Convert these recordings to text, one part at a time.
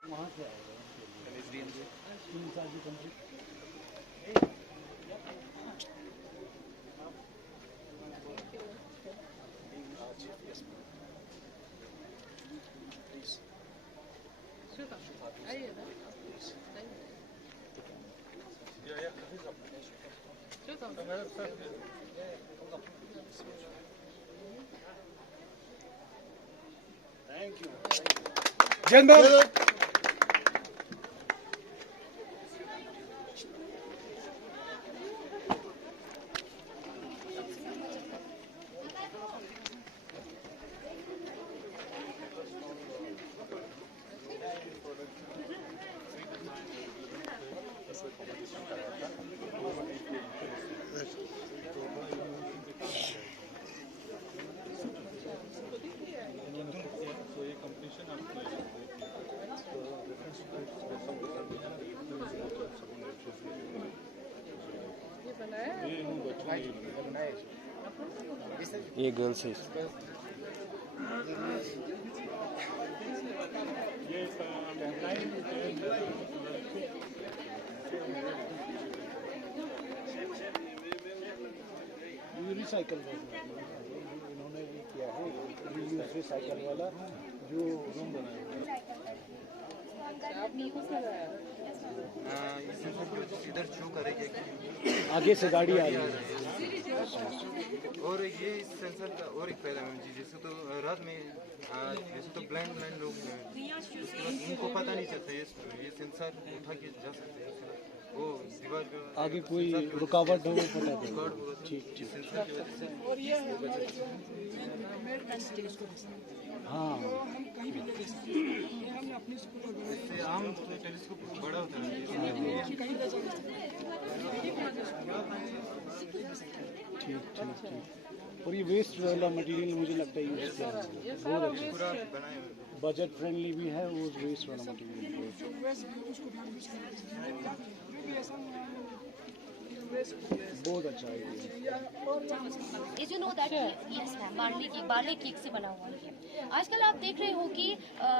वहाँ से आएगा 3 साल की कंप्लीट। Thank you. Gentlemen. ये गर्ल्स है। रिसाइकल इन्होंने भी किया है, रीयूज रिसाइकल वाला जो रूम बनाया इधर शो करेंगे आगे से गाड़ी आ रही है। और ये इस सेंसर का और एक फायदा मैम जी, जैसे तो रात में जैसे तो ब्लाइंड लोग हैं, उसके बाद उनको पता नहीं चलता ये सेंसर उठा के जा सकते हैं, वो दीवार पे आगे कोई रुकावट हो वो पता है। ठीक ठीक। सेंसर की वजह से हाँ इससे आम टेलीस्कोप बड़ा होता है। ठीक ठीक ठीक। और ये वेस्ट वाला मटेरियल मुझे लगता है यूज किया बहुत अच्छा, पूरा बनाए बजट फ्रेंडली भी है वो वेस्ट वाला मटेरियल। बहुत अच्छा है As you know that yes ma'am, barley cake से बना हुआ है। आजकल आप देख रहे हो कि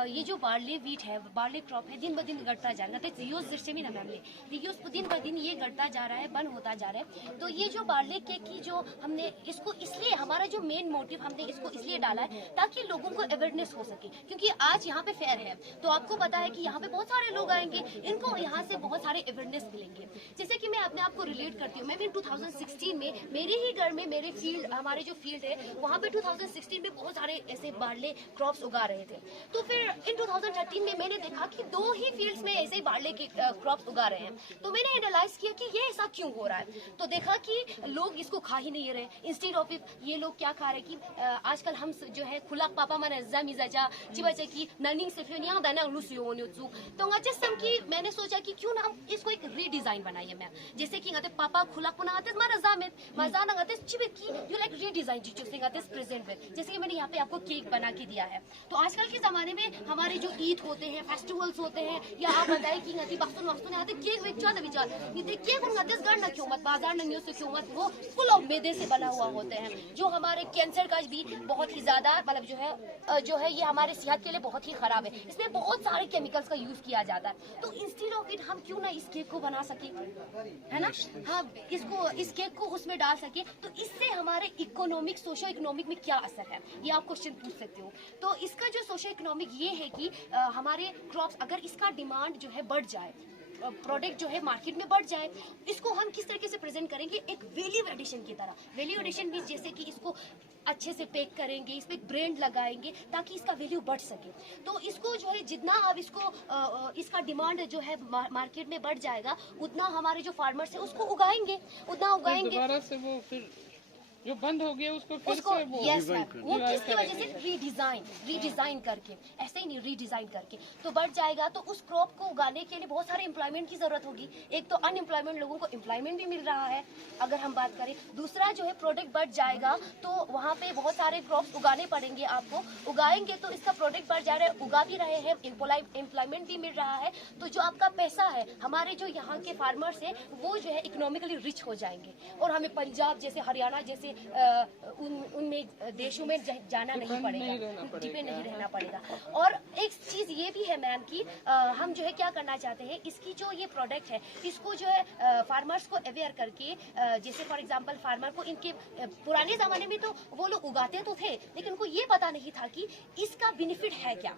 ये जो बार्ले वीट है, बार्ले क्रॉप है, दिन ब दिन घटता जा रहा है। ना मैम देखिए दिन ब दिन ये घटता जा रहा है, बंद होता जा रहा है। तो ये जो बार्ले केक की जो हमने इसको इसलिए हमारा जो मेन मोटिव हमने इसको इसलिए डाला है ताकि लोगों को अवेयरनेस हो सके, क्योंकि आज यहाँ पे फेयर है तो आपको पता है कि यहाँ पे बहुत सारे लोग आएंगे, इनको यहाँ से बहुत सारे अवेयरनेस मिलेंगे। जैसे कि मैं अपने आप को रिलेट करती हूँ, मैं भी 2016 में मेरे ही घर में मेरे फील्ड हमारे जो फील्ड है वहाँ पे 2016 में बहुत सारे ऐसे बार्ले क्रॉप्स उगा रहे थे। तो फिर इन 2013 में मैंने देखा कि 2 ही फील्ड्स में ऐसे बार्ले के क्रॉप्स उगा रहे हैं। तो मैंने एनालाइज किया कि ये ऐसा क्यों हो रहा है। तो देखा कि लोग इसको खा ही नहीं रहे। इंस्टेड ऑफ ये लोग क्या खा रहे कि आजकल हम जो है खुला पापा मन मिजाजा चिबाचा की ननिंग से दाना लुसियो तो की मैंने सोचा कि क्यों ना हम इसको एक रीडिजाइन बनाइए मैम। जैसे कि पापा खुला पुना मारा जामेत मजा ना चिबकी you like redesign present with. जैसे कि मैंने यहाँ पे आपको केक बना के दिया है। तो आजकल के जमाने में हमारे जो ईद होते हैं, फेस्टिवल्स होते हैं, या आप बताए कि नदी बख्तुन वख्तुन आते केक विचार विचार ये केक उन गण ना क्यों मत बाजार नंगियों से क्यों मत, वो फुल ऑफ मैदे से बना हुआ होते हैं जो हमारे कैंसर का भी बहुत ही ज्यादा मतलब जो है ये हमारे सेहत के लिए बहुत ही खराब है। इसमें बहुत सारे केमिकल्स का यूज किया जाता है। तो इंस्टेड ऑफ इट हम क्यों ना इस केक को बना सके, है ना, हाँ इस केक को उसमें डाल सके। तो इससे हमारे इकोनॉमिक सोशो इकोनॉमिक में क्या असर है ये आप क्वेश्चन पूछ सकते हो। तो इसका जो सोशो इकोनॉमिक ये है कि हमारे क्रॉप्स अगर इसका डिमांड जो है बढ़ जाए, प्रोडक्ट जो है मार्केट में बढ़ जाए, इसको हम किस तरीके से प्रेजेंट करेंगे एक वैल्यू एडिशन की तरह। वैल्यू एडिशन मींस जैसे कि इसको अच्छे से पैक करेंगे, इस पे ब्रांड लगाएंगे ताकि इसका वैल्यू बढ़ सके। तो इसको जो है जितना अब इसको इसका डिमांड जो है मार्केट में बढ़ जाएगा उतना हमारे जो फार्मर्स है उसको उगाएंगे, उतना उगाएंगे। दोबारा से वो फिर जो बंद हो गया उसको फिर से वो यस वो किसकी वजह से रीडिजाइन करके, ऐसे ही नहीं रीडिजाइन करके तो बढ़ जाएगा। तो उस क्रॉप को उगाने के लिए बहुत सारे एम्प्लॉयमेंट की जरूरत होगी। एक तो अनएम्प्लॉयमेंट लोगों को एम्प्लॉयमेंट भी मिल रहा है अगर हम बात करें। दूसरा जो है प्रोडक्ट बढ़ जाएगा तो वहाँ पे बहुत सारे क्रॉप्स उगाने पड़ेंगे आपको, उगाएंगे तो इसका प्रोडक्ट बढ़ जा रहा है, उगा भी रहे हैं, एम्प्लॉयमेंट भी मिल रहा है। तो जो आपका पैसा है हमारे जो यहाँ के फार्मर्स है वो जो है इकोनॉमिकली रिच हो जाएंगे। और हमें पंजाब जैसे हरियाणा जैसे उनमें देशों में जाना नहीं पड़ेगा, डिपेंड नहीं रहना पड़ेगा। और एक चीज ये भी है मैम कि हम जो है क्या करना चाहते हैं, इसकी जो ये प्रोडक्ट है इसको जो है फार्मर्स को अवेयर करके, जैसे फॉर एग्जांपल फार्मर को इनके पुराने जमाने में तो वो लोग उगाते तो थे लेकिन उनको ये पता नहीं था कि इसका बेनिफिट है क्या,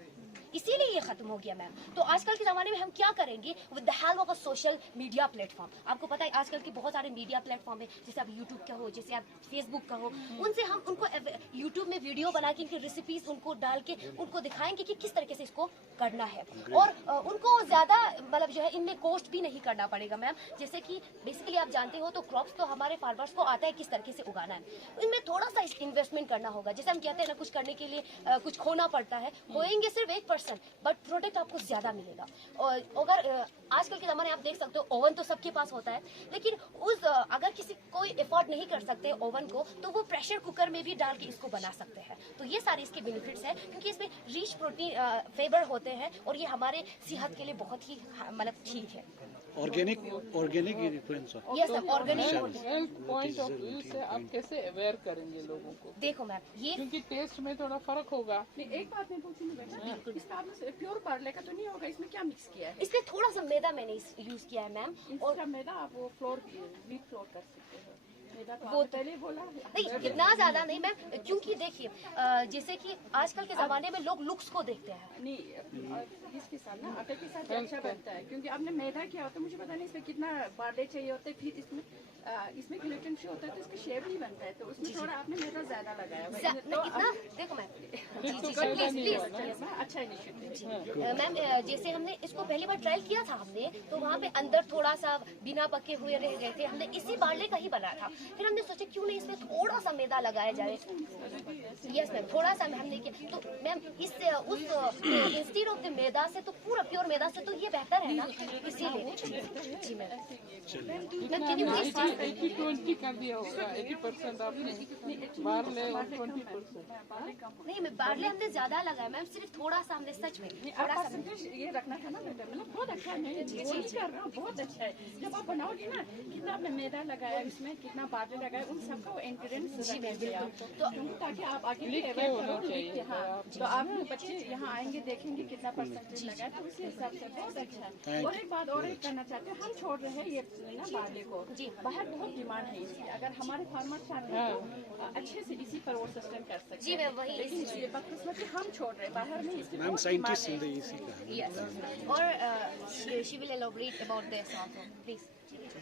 इसीलिए ये खत्म हो गया मैम। तो आजकल के ज़माने में हम क्या करेंगे, with the help of a social media platform. आपको पता है आजकल के बहुत सारे मीडिया प्लेटफॉर्म है, जैसे आप यूट्यूब का हो, जैसे आप फेसबुक का हो, उनसे हम उनको यूट्यूब में वीडियो बना के इनकी रेसिपीज उनको डाल के उनको दिखाएंगे कि किस तरीके से इसको करना है। और उनको ज़्यादा मतलब जो है इनमें कॉस्ट भी नहीं करना पड़ेगा मैम। जैसे कि बेसिकली आप जानते हो तो क्रॉप्स तो हमारे फार्मर्स को आता है किस तरीके से उगाना है, इनमें थोड़ा सा इन्वेस्टमेंट करना होगा। जैसे हम कहते हैं ना, कुछ करने के लिए कुछ खोना पड़ता है, होएंगे सिर्फ 1%, बट प्रोडक्ट आपको ज्यादा मिलेगा। और अगर आजकल के जमाने आप देख सकते हो ओवन तो सबके पास होता है, लेकिन उस अगर किसी कोई अफोर्ड नहीं कर सकते ओवन को, तो वो प्रेशर कुकर में भी डाल के इसको बना सकते हैं। तो ये सारे इसके बेनिफिट्स हैं, क्योंकि इसमें रिच प्रोटीन फाइबर होते हैं और ये हमारे सेहत के लिए बहुत ही मतलब ठीक है। ऑर्गेनिक डिफरेंस है। Yes sir, organic point of view से आप कैसे अवेयर करेंगे लोगों को? देखो मैम, ये क्योंकि टेस्ट में थोड़ा फर्क होगा। नहीं, एक बात मैं पूछूं इसमें आपने प्योर बार्ले का तो नहीं होगा, इसमें क्या मिक्स किया है? इसमें थोड़ा सा मैदा मैंने यूज किया है मैम। और मैदा आप वो फ्लोर व्हीट फ्लोर कर सकते हो, मैदा तो वो आपने पहले बोला नहीं, इतना ज्यादा नहीं मैम, क्योंकि देखिए जैसे कि आजकल के जमाने में लोग लुक्स को देखते हैं। नहीं, इसके साथ ना आटे के साथ अच्छा बनता है, क्योंकि आपने मैदा किया होता है, मुझे पता नहीं इसमें कितना बार्ले चाहिए होते हैं, फिर इसमें ग्लूटेन फ्री होता है तो इसका शेप नहीं बनता है, तो उसमें थोड़ा आपने मैदा ज्यादा लगाया हुआ है। तो इतना देखो मैम, प्लीज अच्छा इनिशिएटिव मैम, जैसे हमने इसको पहली बार ट्रायल किया था हमने, तो वहाँ पे अंदर थोड़ा सा बिना पके हुए रह गए थे। हमने इसी बार्ले का ही बनाया था, फिर हमने सोचा क्यों नहीं इसमें थोड़ा सा मैदा लगाया जाए। यस मैम, थोड़ा सा हमने किया, तो मैम इससे उस इंस्टेड ऑफ द मैदा से, तो पूरा प्योर मैदा से तो ये बेहतर है ना, इसीलिए। जी मैम, कैन यू प्लीज 80-20 कर दिया होगा, 80% आपने बार्ले और 20%। नहीं मैम, बार्ले हमने ज्यादा लगाया मैम, सिर्फ थोड़ा सा हमने सच में थोड़ा सा ये रखना था ना मैडम, मतलब बहुत अच्छा है, मैं वही कर रहा हूँ, बहुत अच्छा है। जब आप बनाओगे ना, कितना आपने मैदा लगाया इसमें, कितना बार्ले लगाया, उन सबका वो इंग्रेडिएंट्स तो ताकि आप आगे भी अवेयर होना चाहिए। हाँ, तो आपके बच्चे यहाँ आएंगे, देखेंगे कितना परसेंटेज लगा है, तो उसी हिसाब से बहुत अच्छा है। और एक बात और करना चाहते हैं, हम छोड़ रहे हैं ये ना बार्ले को, बाहर बहुत डिमांड है इसकी। अगर हमारे फार्मर चाहते हैं तो अच्छे से इसी पर वो सस्टेन कर सकते हैं। जी मैम, वही लेकिन ये बदकिस्मती हम छोड़ रहे हैं, बाहर में इसकी मैम साइंटिस्ट इन द इसी का। Yes. Or she will elaborate about this also, please.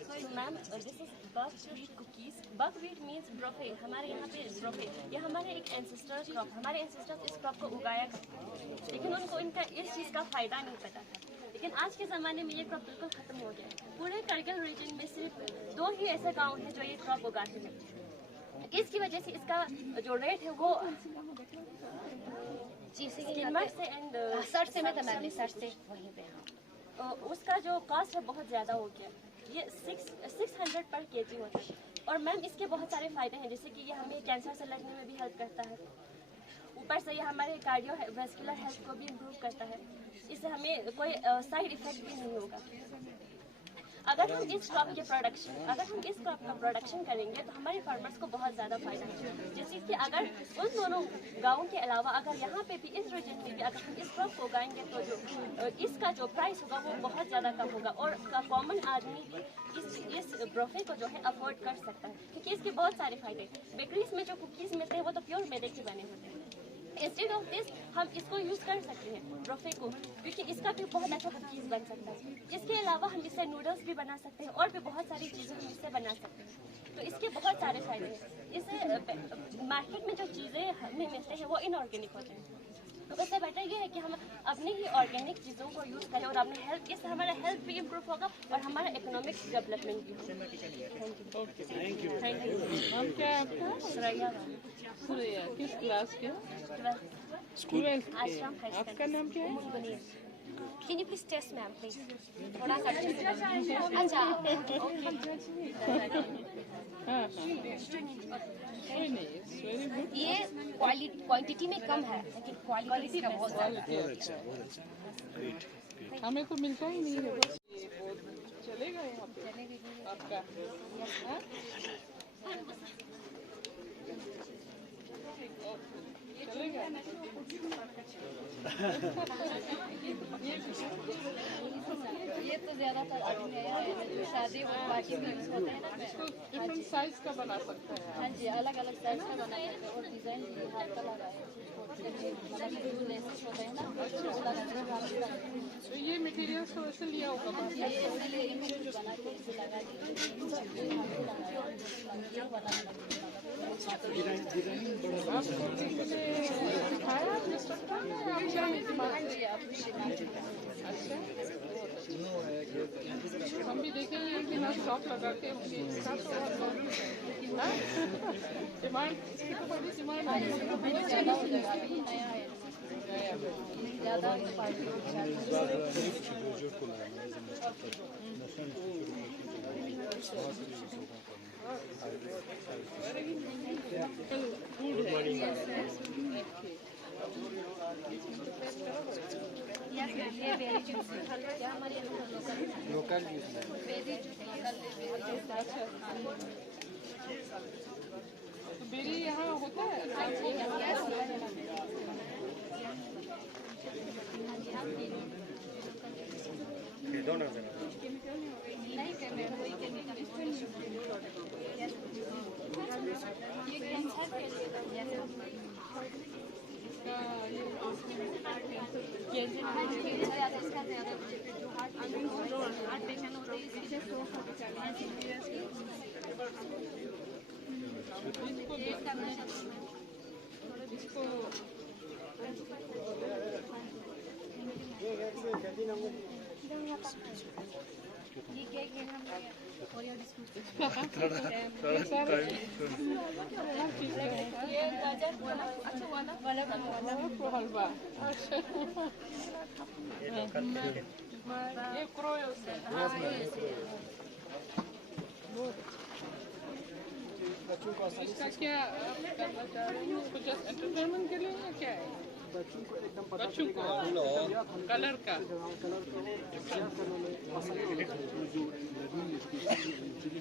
So ma'am, this is buckwheat cookies. Buckwheat means broccoli. हमारे यहाँ पे broccoli, ये हमारे एक एंसेस्टर क्रॉप, हमारे एंसेस्टर्स इस क्रॉप को उगाया करते थे, लेकिन उनको इनका इस चीज़ का फायदा नहीं पता था। लेकिन आज के ज़माने में ये क्रॉप बिल्कुल खत्म हो गया है। पूरे करगिल रीजन में सिर्फ 2 ही ऐसे गाँव हैं जो ये क्रॉप उगाते हैं। इसकी वजह से इसका जो रेट है वो स्किमर से एंड सर्च से मैं मैम सर्च से वहीं पे। उसका जो कॉस्ट है बहुत ज़्यादा हो गया, ये 600 पर केजी होता है। और मैम इसके बहुत सारे फ़ायदे हैं, जैसे कि ये हमें कैंसर से लड़ने में भी हेल्प करता है, ऊपर से ये हमारे कार्डियोवैस्कुलर हेल्थ को भी इम्प्रूव करता है, इससे हमें कोई साइड इफ़ेक्ट भी नहीं होगा। अगर हम इस क्रॉप का प्रोडक्शन करेंगे तो हमारे फार्मर्स को बहुत ज़्यादा फायदा है। जैसे कि अगर उन दोनों गाँव के अलावा अगर यहाँ पे भी इस रीजन में भी अगर हम इस क्रॉप को उगाएंगे तो जो इसका जो प्राइस होगा वो बहुत ज़्यादा कम होगा और कॉमन आदमी भी इस ब्रोफे को जो है अफोर्ड कर सकता है, क्योंकि इसके बहुत सारे फायदे। बेकरीज में जो कुकीज़ मिलते हैं वो तो प्योर मैदे के बने होते हैं। इंस्टेड ऑफ दिस हम इसको यूज़ कर सकते हैं ब्रोफे को, क्योंकि इसका भी बहुत अच्छा कुकीज़ बन सकता है। इसके अलावा हम इससे नूडल्स भी बना सकते हैं और भी बहुत सारी चीज़ें हम इससे बना सकते हैं। तो इसके बहुत सारे फायदे हैं। इससे मार्केट में जो चीज़ें हमें मिलते हैं वो इनऑर्गेनिक होते हैं, तो इससे बेटर ये है कि हम अपने ही ऑर्गेनिक चीज़ों को यूज़ करें और अपने हेल्थ, इससे हमारा हेल्थ भी इम्प्रूव होगा और हमारा इकोनॉमिक डेवलपमेंट भी होगा। Thank you. नाम क्या है आपका? श्रेया सुरैया। किस क्लास के? 12th आश्रम हाई स्कूल। आपका नाम क्या है? Can you please test ma'am please? थोड़ा सा अच्छा हाँ, कोई नहीं, it's very good। ये क्वांटिटी में कम है लेकिन क्वालिटी का बहुत ज़्यादा है। बहुत अच्छा। हमें तो मिलता ही नहीं है, बस ये बहुत चलेगा यहाँ पे आपका। हाँ? चलेगा। ये तो ज्यादातर अभी नया है जो शादी और पार्टी में यूज होता है ना। इसको डिफरेंट साइज का बना सकते हैं। हाँ जी, अलग अलग साइज का बना सकते हैं और डिजाइन भी हर कलर आए जो लेसेस होते हैं ना वो लगा के तो ये मटेरियल तो ऐसे लिया होगा बाहर। ये इसलिए इमेज बना के इसे लगा दिखाया अच्छा, हम भी देखेंगे कि ना शॉप लगा के डिमांड इसकी तो बड़ी डिमांड ज़्यादा हो जाएगा। अभी नया है ज़्यादा पार्टी लोकल तो बेरी यहाँ होता है। दो नजर ये केक है ना और ये बिस्कुट ये गाजर अच्छा वाला हलवा ये क्रोय इसका क्या करना चाह रहे हैं? इसको जस्ट एंटरटेनमेंट के लिए या क्या है? बच्चों को एकदम पता बच्चों को कलर का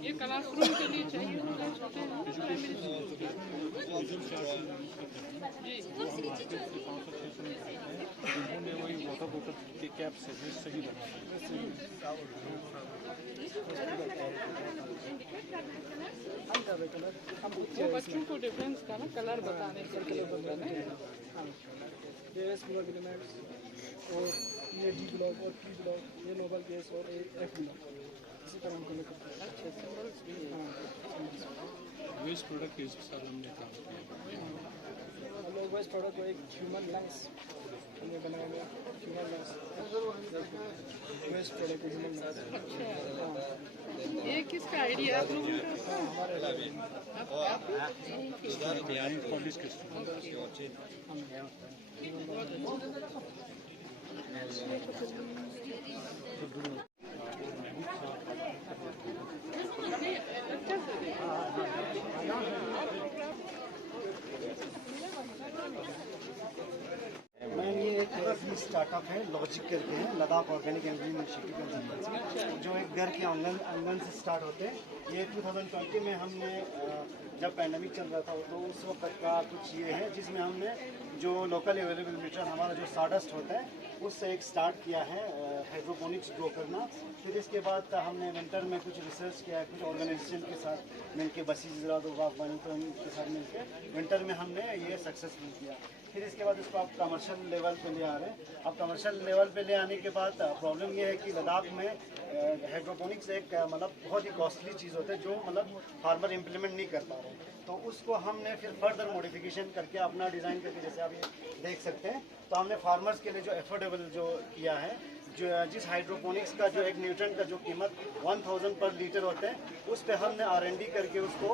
ये क्लासरूम के लिए चाहिए होगा छोटे उन्होंने वही वाटर बोतल के कैप से सही बना वो बच्चों को डिफरेंस का ना कलर बताने के लिए ये एस ब्लॉक एलिमेंट्स और ये डी ब्लॉक और पी ब्लॉक, ये नोबल केस और एफ ब्लॉक, इसी तरह हमको लेकर अच्छे सिंबल्स भी वेस्ट प्रोडक्ट के साथ हमने काम किया। हम लोग वेस्ट प्रोडक्ट को एक ह्यूमन लंग्स हमने बनाया हुआ human lungs waste product human lungs. अच्छा ये किसका आइडिया आप लोगों का? कॉलेज के मैम ये एक स्टार्टअप है लॉजिक करके हैं, लद्दाख ऑर्गेनिक एनर्जी इनिशिएटिव के अंदर जो एक घर के आंगन से स्टार्ट होते हैं। ये 2020 में हमने जब पैंडेमिक चल रहा था तो उस वक्त का कुछ ये है जिसमें हमने जो लोकल अवेलेबल मीटर हमारा जो साडस्ट होता है उससे एक स्टार्ट किया है हाइड्रोपोनिक्स ग्रो करना। फिर इसके बाद हमने विंटर में कुछ रिसर्च किया है कुछ ऑर्गेनाइजेशन के साथ मिलके बसीज बागवानी तो इनके साथ मिलकर विंटर में हमने ये सक्सेसफुल किया। फिर इसके बाद इसको आप कमर्शियल लेवल पे ले आ रहे हैं। अब कमर्शियल लेवल पे ले आने के बाद प्रॉब्लम ये है कि लद्दाख में हाइड्रोपोनिक्स एक मतलब बहुत ही कॉस्टली चीज़ होता है जो मतलब फार्मर इम्प्लीमेंट नहीं कर पा रहे। तो उसको हमने फिर फर्दर मॉडिफिकेशन करके अपना डिज़ाइन करके जैसे आप ये देख सकते हैं तो हमने फार्मर्स के लिए जो एफोर्डेबल जो किया है जो जिस हाइड्रोपोनिक्स का जो एक न्यूट्रन का जो कीमत 1000 पर लीटर होते हैं उस पे हमने R&D करके उसको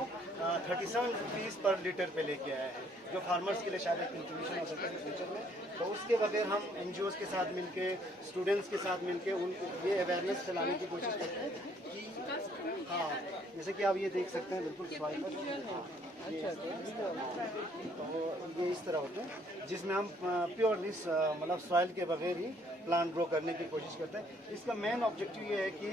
37 रुपीज़ पर लीटर पे लेके आया है जो फार्मर्स के लिए शायद एक कंट्रीब्यूशन हो सकता है फ्यूचर में। तो उसके बगैर हम NGOs के साथ मिलके स्टूडेंट्स के साथ मिलके उनको ये अवेयरनेस फैलाने की कोशिश करते हैं कि हाँ जैसे कि आप ये देख सकते हैं बिल्कुल स्वाइल तो ये इस तरह होते हैं जिसमें हम प्योरली मतलब सॉइल के बगैर ही प्लांट ग्रो करने की कोशिश करते हैं। इसका मेन ऑब्जेक्टिव ये है कि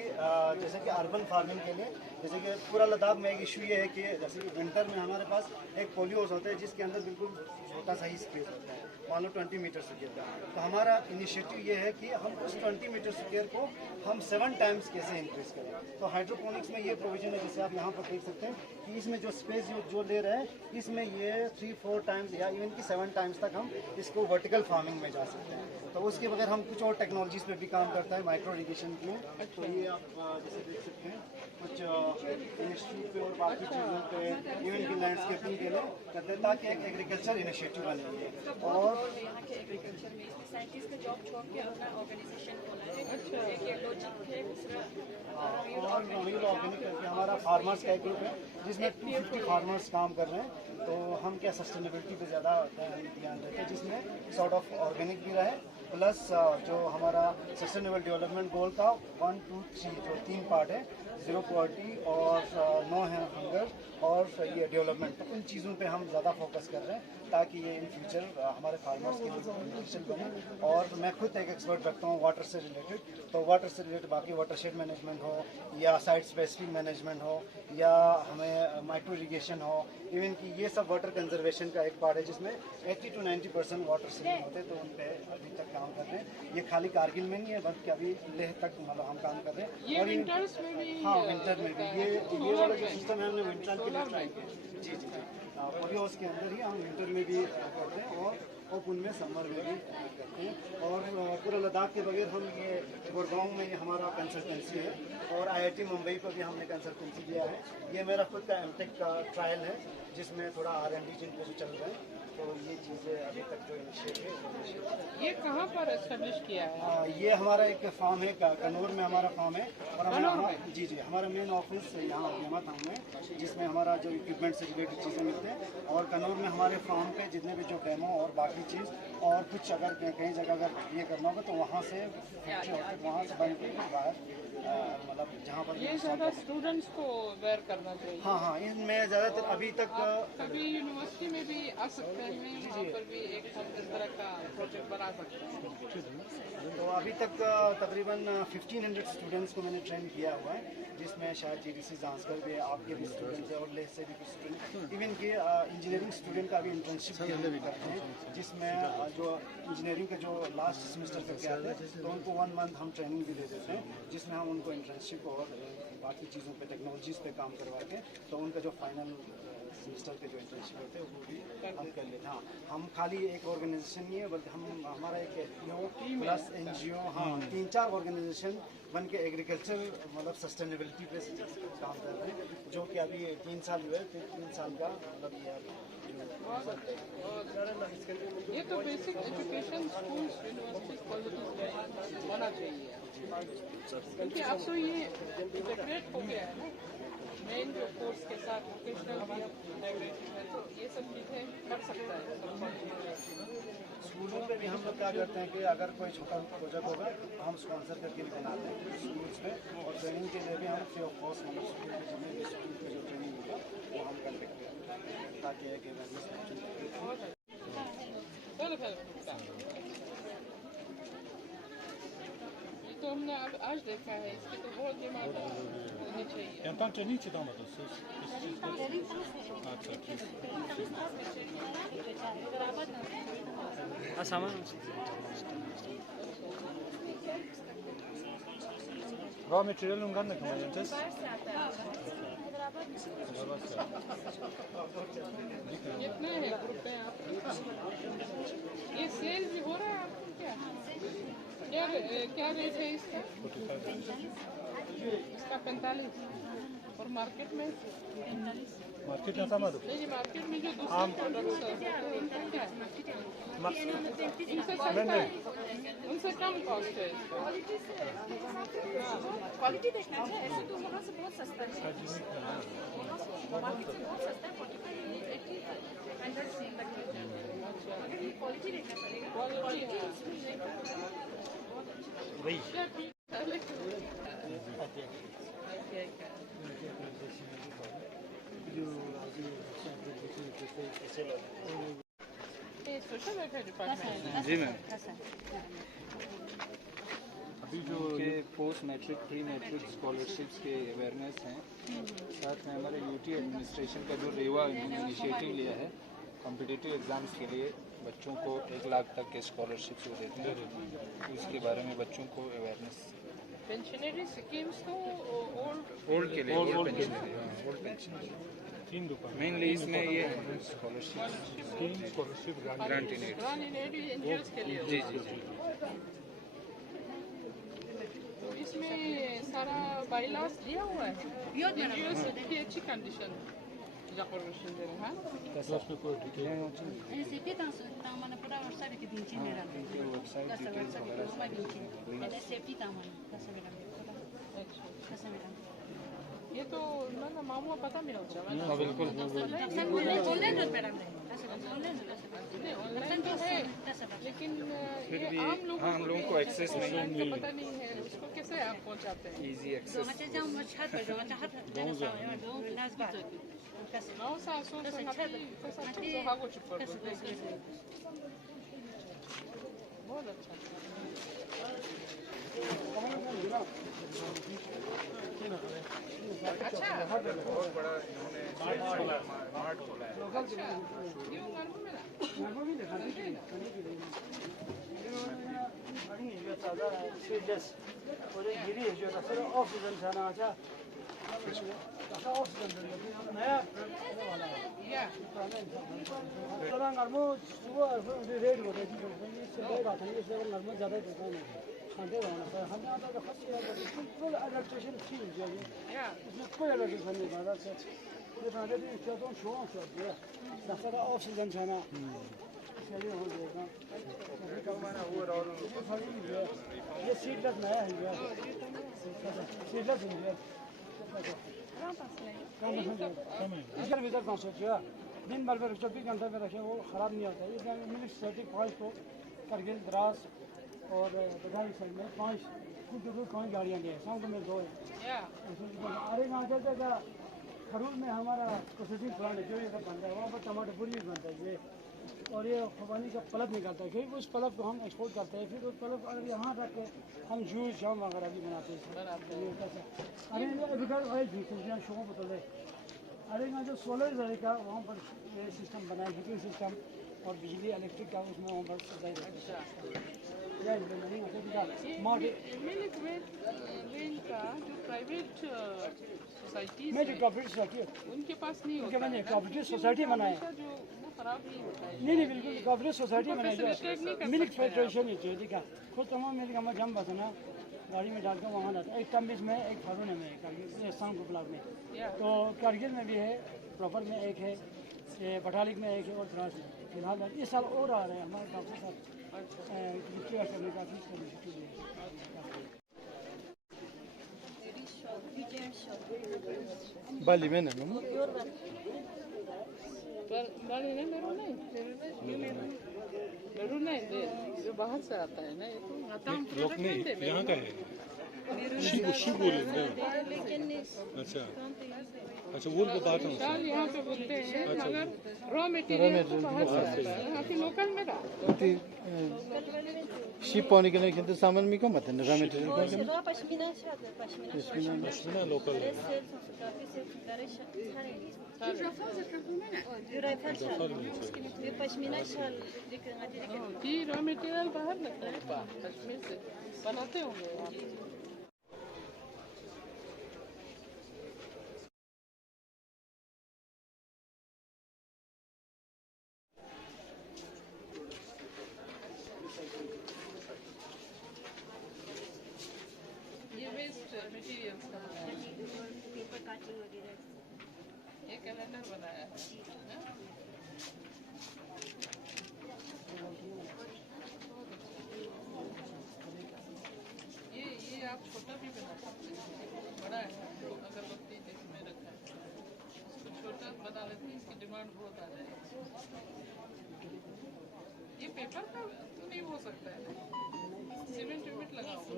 जैसे कि अर्बन फार्मिंग के लिए, जैसे कि पूरा लद्दाख में एक इशू ये है कि जैसे कि विंटर में हमारे पास एक पोली हाउस होता है जिसके अंदर बिल्कुल छोटा सा ही स्पेस होता है, मान लो 20 मीटर स्क्वायर का। तो हमारा इनिशिएटिव ये है कि हम उस 20 मीटर स्क्वायर को हम 7 टाइम्स कैसे इंक्रीज करें। तो हाइड्रोपोनिक्स में ये प्रोविजन है, जैसे आप यहाँ पर देख सकते हैं कि इसमें जो स्पेस जो ले रहे हैं इसमें ये 3-4 टाइम्स या इवन कि 7 टाइम्स तक हम इसको वर्टिकल फार्मिंग में जा सकते हैं। तो उसके बगैर हम कुछ और टेक्नोलॉजीज पे भी काम करता है माइक्रो इरिगेशन के लिए। तो ये आप जैसे देख सकते हैं कुछ इंस्टीट्यूट पे और बाकी चीज़ों पे इवन की लैंडस्केपिंग के लिए करते हैं ताकि एक एग्रीकल्चर इनिशिएटिव बने। और यहाँ के एग्रीकल्चर में साइंटिस्ट का जॉब छोड़ के अपना ऑर्गेनाइजेशन खोला है। एक ये लॉजिक है, दूसरा और रॉयल ऑर्गेनिक करके हमारा फार्मर्स का एक ग्रुप है जिसमें 250 फार्मर्स काम कर रहे हैं। तो हम क्या सस्टेनेबिलिटी पे ज़्यादा ध्यान देते हैं जिसमें सॉर्ट ऑफ ऑर्गेनिक भी रहे प्लस जो हमारा सस्टेनेबल डेवलपमेंट गोल का 1, 2, 3 जो 3 पार्ट है, 0 पॉवर्टी और नो है हंगर और ये डेवलपमेंट, तो उन चीज़ों पे हम ज़्यादा फोकस कर रहे हैं ताकि ये इन फ्यूचर हमारे फार्मर्स के लिए बेनिफिशियल बने। और मैं खुद एक एक्सपर्ट रखता हूँ वाटर से रिलेटेड, तो वाटर से रिलेटेड बाकी वाटरशेड मैनेजमेंट हो या साइट स्पेसिफिक मैनेजमेंट हो या हमें माइक्रो इरिगेशन हो, इवन कि ये सब वाटर कंजर्वेशन का एक पार्ट है जिसमें 80 to 90% वाटर सेविंग होते हैं। तो उन पे अभी तक काम कर रहे हैं। ये खाली कारगिल में नहीं है बल्कि अभी लेह तक मतलब हम काम कर रहे हैं। और विंटर्स में भी, हाँ विंटर में भी ये वाला जो सिस्टम है हमने विंटर के लिए ट्राई किया। जी जी पोली हाउस के अंदर ही हम विंटर में भी करते हैं और ओपन में समर में भी करते हैं। और पूरा लद्दाख के बगैर हम ये गुड़गांव में ये हमारा कंसल्टेंसी है और IIT मुंबई पर भी हमने कंसल्टेंसी दिया है। ये मेरा खुद का एमटेक का ट्रायल है जिसमें थोड़ा R&D जिन पे चल रहा है। तो ये चीज़ें अभी तक जो इनिशिएटिव है ये कहाँ पर एस्टेब्लिश किया है? ये हमारा एक फार्म है कन्नौर में हमारा फार्म है और जी जी हमारा मेन ऑफिस यहाँ यमा टाउन में जिसमें हमारा जो इक्विपमेंट से रिलेटेड चीज़ें मिलते हैं। और कन्नौर में हमारे फार्म पे जितने भी जो डेमो और बाकी चीज़ और कुछ अगर कहीं जगह अगर ये करना होगा तो वहाँ से वहाँ से बन के बाहर मतलब जहाँ पर ये ज़्यादा स्टूडेंट्स को वेयर करना चाहिए। हाँ इनमें ज़्यादातर अभी तक कभी यूनिवर्सिटी में भी आ सकते हैं, वहाँ पर भी एक हम इस तरह का प्रोजेक्ट बना सकते हैं। तो अभी तक तकरीबन 1500 स्टूडेंट्स को मैंने ट्रेन किया हुआ है जिसमें शायद GDC जांसकर भी आपके भी स्टूडेंट्स हैं और लेह से भी कुछ स्टूडेंट, इवन कि इंजीनियरिंग स्टूडेंट का भी इंटर्नशिप भी करते हैं जिसमें जो इंजीनियरिंग के जो लास्ट सेमेस्टर तक के आते हैं तो उनको 1 मंथ हम ट्रेनिंग भी दे देते हैं जिसमें हम उनको इंटर्नशिप और बाकी चीज़ों पे टेक्नोलॉजीज़ पे काम करवा के तो उनका जो फाइनल सेमेस्टर के जो इंटर्नशिप होते हैं वो भी हम कर लेते हैं। हाँ हम खाली एक ऑर्गेनाइजेशन नहीं है बल्कि हम हमारा एक FPO प्लस NGO, हाँ 3-4 ऑर्गेनाइजेशन बन के एग्रीकल्चर मतलब सस्टेनेबिलिटी पे काम कर रहे हैं जो कि अभी 3 साल हुए, 3 साल का मतलब ये तो basic education schools universities colleges में होना चाहिए क्योंकि अब तो ये इंटीग्रेट हो गया है ना मेन जो कोर्स के साथ वोकेशनल भी इंटीग्रेटेड है, तो ये सब चीज़ें कर सकता है। स्कूलों पे भी हम लोग क्या करते हैं कि अगर कोई छोटा प्रोजेक्ट होगा तो हम स्पॉन्सर करके भी बनाते हैं स्कूल्स में और ट्रेनिंग के लिए भी हम फ्री ऑफ कॉस्ट मतलब स्कूल के जितने भी स्कूल की जो ट्रेनिंग होगा वो हम कर लेते हैं ताकि एक ये तो हमने अब आज देखा है, इसकी तो बहुत डिमांड होनी चाहिए। Intanto inizi domato, Raw material ungan componentes. कितने हैं ग्रुप में आप? ये सेल भी हो रहा है आपको क्या? क्या रेट है इसका? इसका 45 और मार्केट में Market में समझो। नहीं मार्केट में जो दूसरे प्रोडक्ट्स हैं उनका क्या है? इनसे सस्ता है, उनसे कम कॉस्ट है। क्वालिटी देखना है, ऐसे तो वहाँ से बहुत सस्ता है, मार्केट से बहुत सस्ता है, 45-80 सेल लग जाता है। क्वालिटी देखना पड़ेगा, क्वालिटी वही जो ये सोशल वेलफेयर डिपार्टमेंट जी मैम। अभी जो के post matric pre matric scholarships के अवेयरनेस हैं, साथ में हमारे यूटी एडमिनिस्ट्रेशन का जो रेवा इनिशिएटिव लिया है कॉम्पिटिटिव एग्जाम्स के लिए बच्चों को 1 लाख तक के स्कॉलरशिप्स वो देते हैं, तो इसके बारे में बच्चों को अवेयरनेस पेंशनरी स्कीम्स तो ओल्ड के लिए ओल्ड पेंशन 3 दुकान मेनली इसमें ये scholarship scheme scholarship grant in aid NGOs के लिए जी जी जी। तो इसमें सारा बाईलास दिया हुआ है एनजीओस की अच्छी कंडीशन रिजर्वेशन दे रहे हैं उसमें कोई डिटेल वेबसाइट डिटेल्स वगैरह ये तो ना मामला पता नहीं होता है हाँ बिल्कुल ऑनलाइन तो है लेकिन फिर ये भी आम लोगों हाँ, हम लोगों को एक्सेस ऑनलाइन नहीं का पता नहीं है उसको कैसे आप पहुंचाते हैं easy access Nossa, sou rápido, hago chupar. बहुत अच्छा अच्छा बहुत बड़ा इन्होंने मार्ट खोला है। अच्छा ये उमर में या या ऑक्सीजन छाना ये सीडलेस नया है सीडलेस है इसका भीतर कौन सोचिए दिन भर में 24 घंटे में रखे वो ख़राब नहीं होता है। इसमें मिल्क सर्टिक 5 को करगिल द्रास और बधाई साइड में 5 कुछ 5 गाड़ियाँ दी है, शाम को मेरे 2 है। या अरे वहाँ चलते का खरूल में हमारा प्रोसेसिंग प्लांट है जो ये सब बनता है, वहाँ पर टमाटर पूरी भी बनता है ये, और ये खुबानी का पल्प निकलता है, फिर उस पल्प को हम एक्सपोर्ट करते हैं, फिर उस पल्प अगर यहाँ रख के हम जूस जाम वगैरह भी बनाते हैं। अरे ऑयल जूस शो बोतल अरे यहाँ जो सोलर जरिए का वहाँ पर ये सिस्टम बनाया हीटिंग सिस्टम और बिजली इलेक्ट्रिक का उसमें वहाँ पर सप्लाई रहता है। मिल्क वेन का जो प्राइवेट सोसाइटी मैं जो कॉपरेटिव सोसाइटी उनके पास नहीं उनके होता मैंने है कॉपरेटिव सोसाइटी बनाया जो वो खराब नहीं होता है नहीं बिल्कुल कॉपरेटिव सोसाइटी बनाई facilitate नहीं कर मिल्क सकते हैं फेडरेशन ही चाहिए देखा खुद तमाम मिल्क हमारा जम बसना गाड़ी में डालकर वहाँ जाता है। एक तमिज में एक फारूने में करगिल शाम को ब्लॉक में या तो करगिल में भी है, प्रॉपर में एक है, बटालिक में एक है और द्रास में फिलहाल इस साल और आ रहे हैं हमारे डॉक्टर साहब करने का फीस करने बाली में ना पर नहीं मेरू नहीं दे जो बाहर से आता है ना ये तो आता हम लोग नहीं यहाँ का है शिवपुर अच्छा अच्छा वो बता रहा हूँ शाल यहाँ पे बोलते हैं मगर रॉ मटेरियल तो बाहर से आता है यहाँ पे लोकल में रहा शिप पाने के लिए किंतु सामान में कम आते हैं रॉ मटेरियल का पश्मीना लोकल है जी रॉ मटेरियल बाहर लगता है कश्मीर से बनाते होंगे आप ये वेस्ट मटेरियल्स का पेपर काटिंग वगैरह ये कैलेंडर बनाया है ना? ये आप छोटा भी बना सकते हैं बड़ा है अगरबत्ती जिसमें रखा है इसको छोटा बना लेते हैं इसकी डिमांड बहुत आ जाएगी ये पेपर का तो नहीं हो सकता है सीमेंट विमेंट लगा हुआ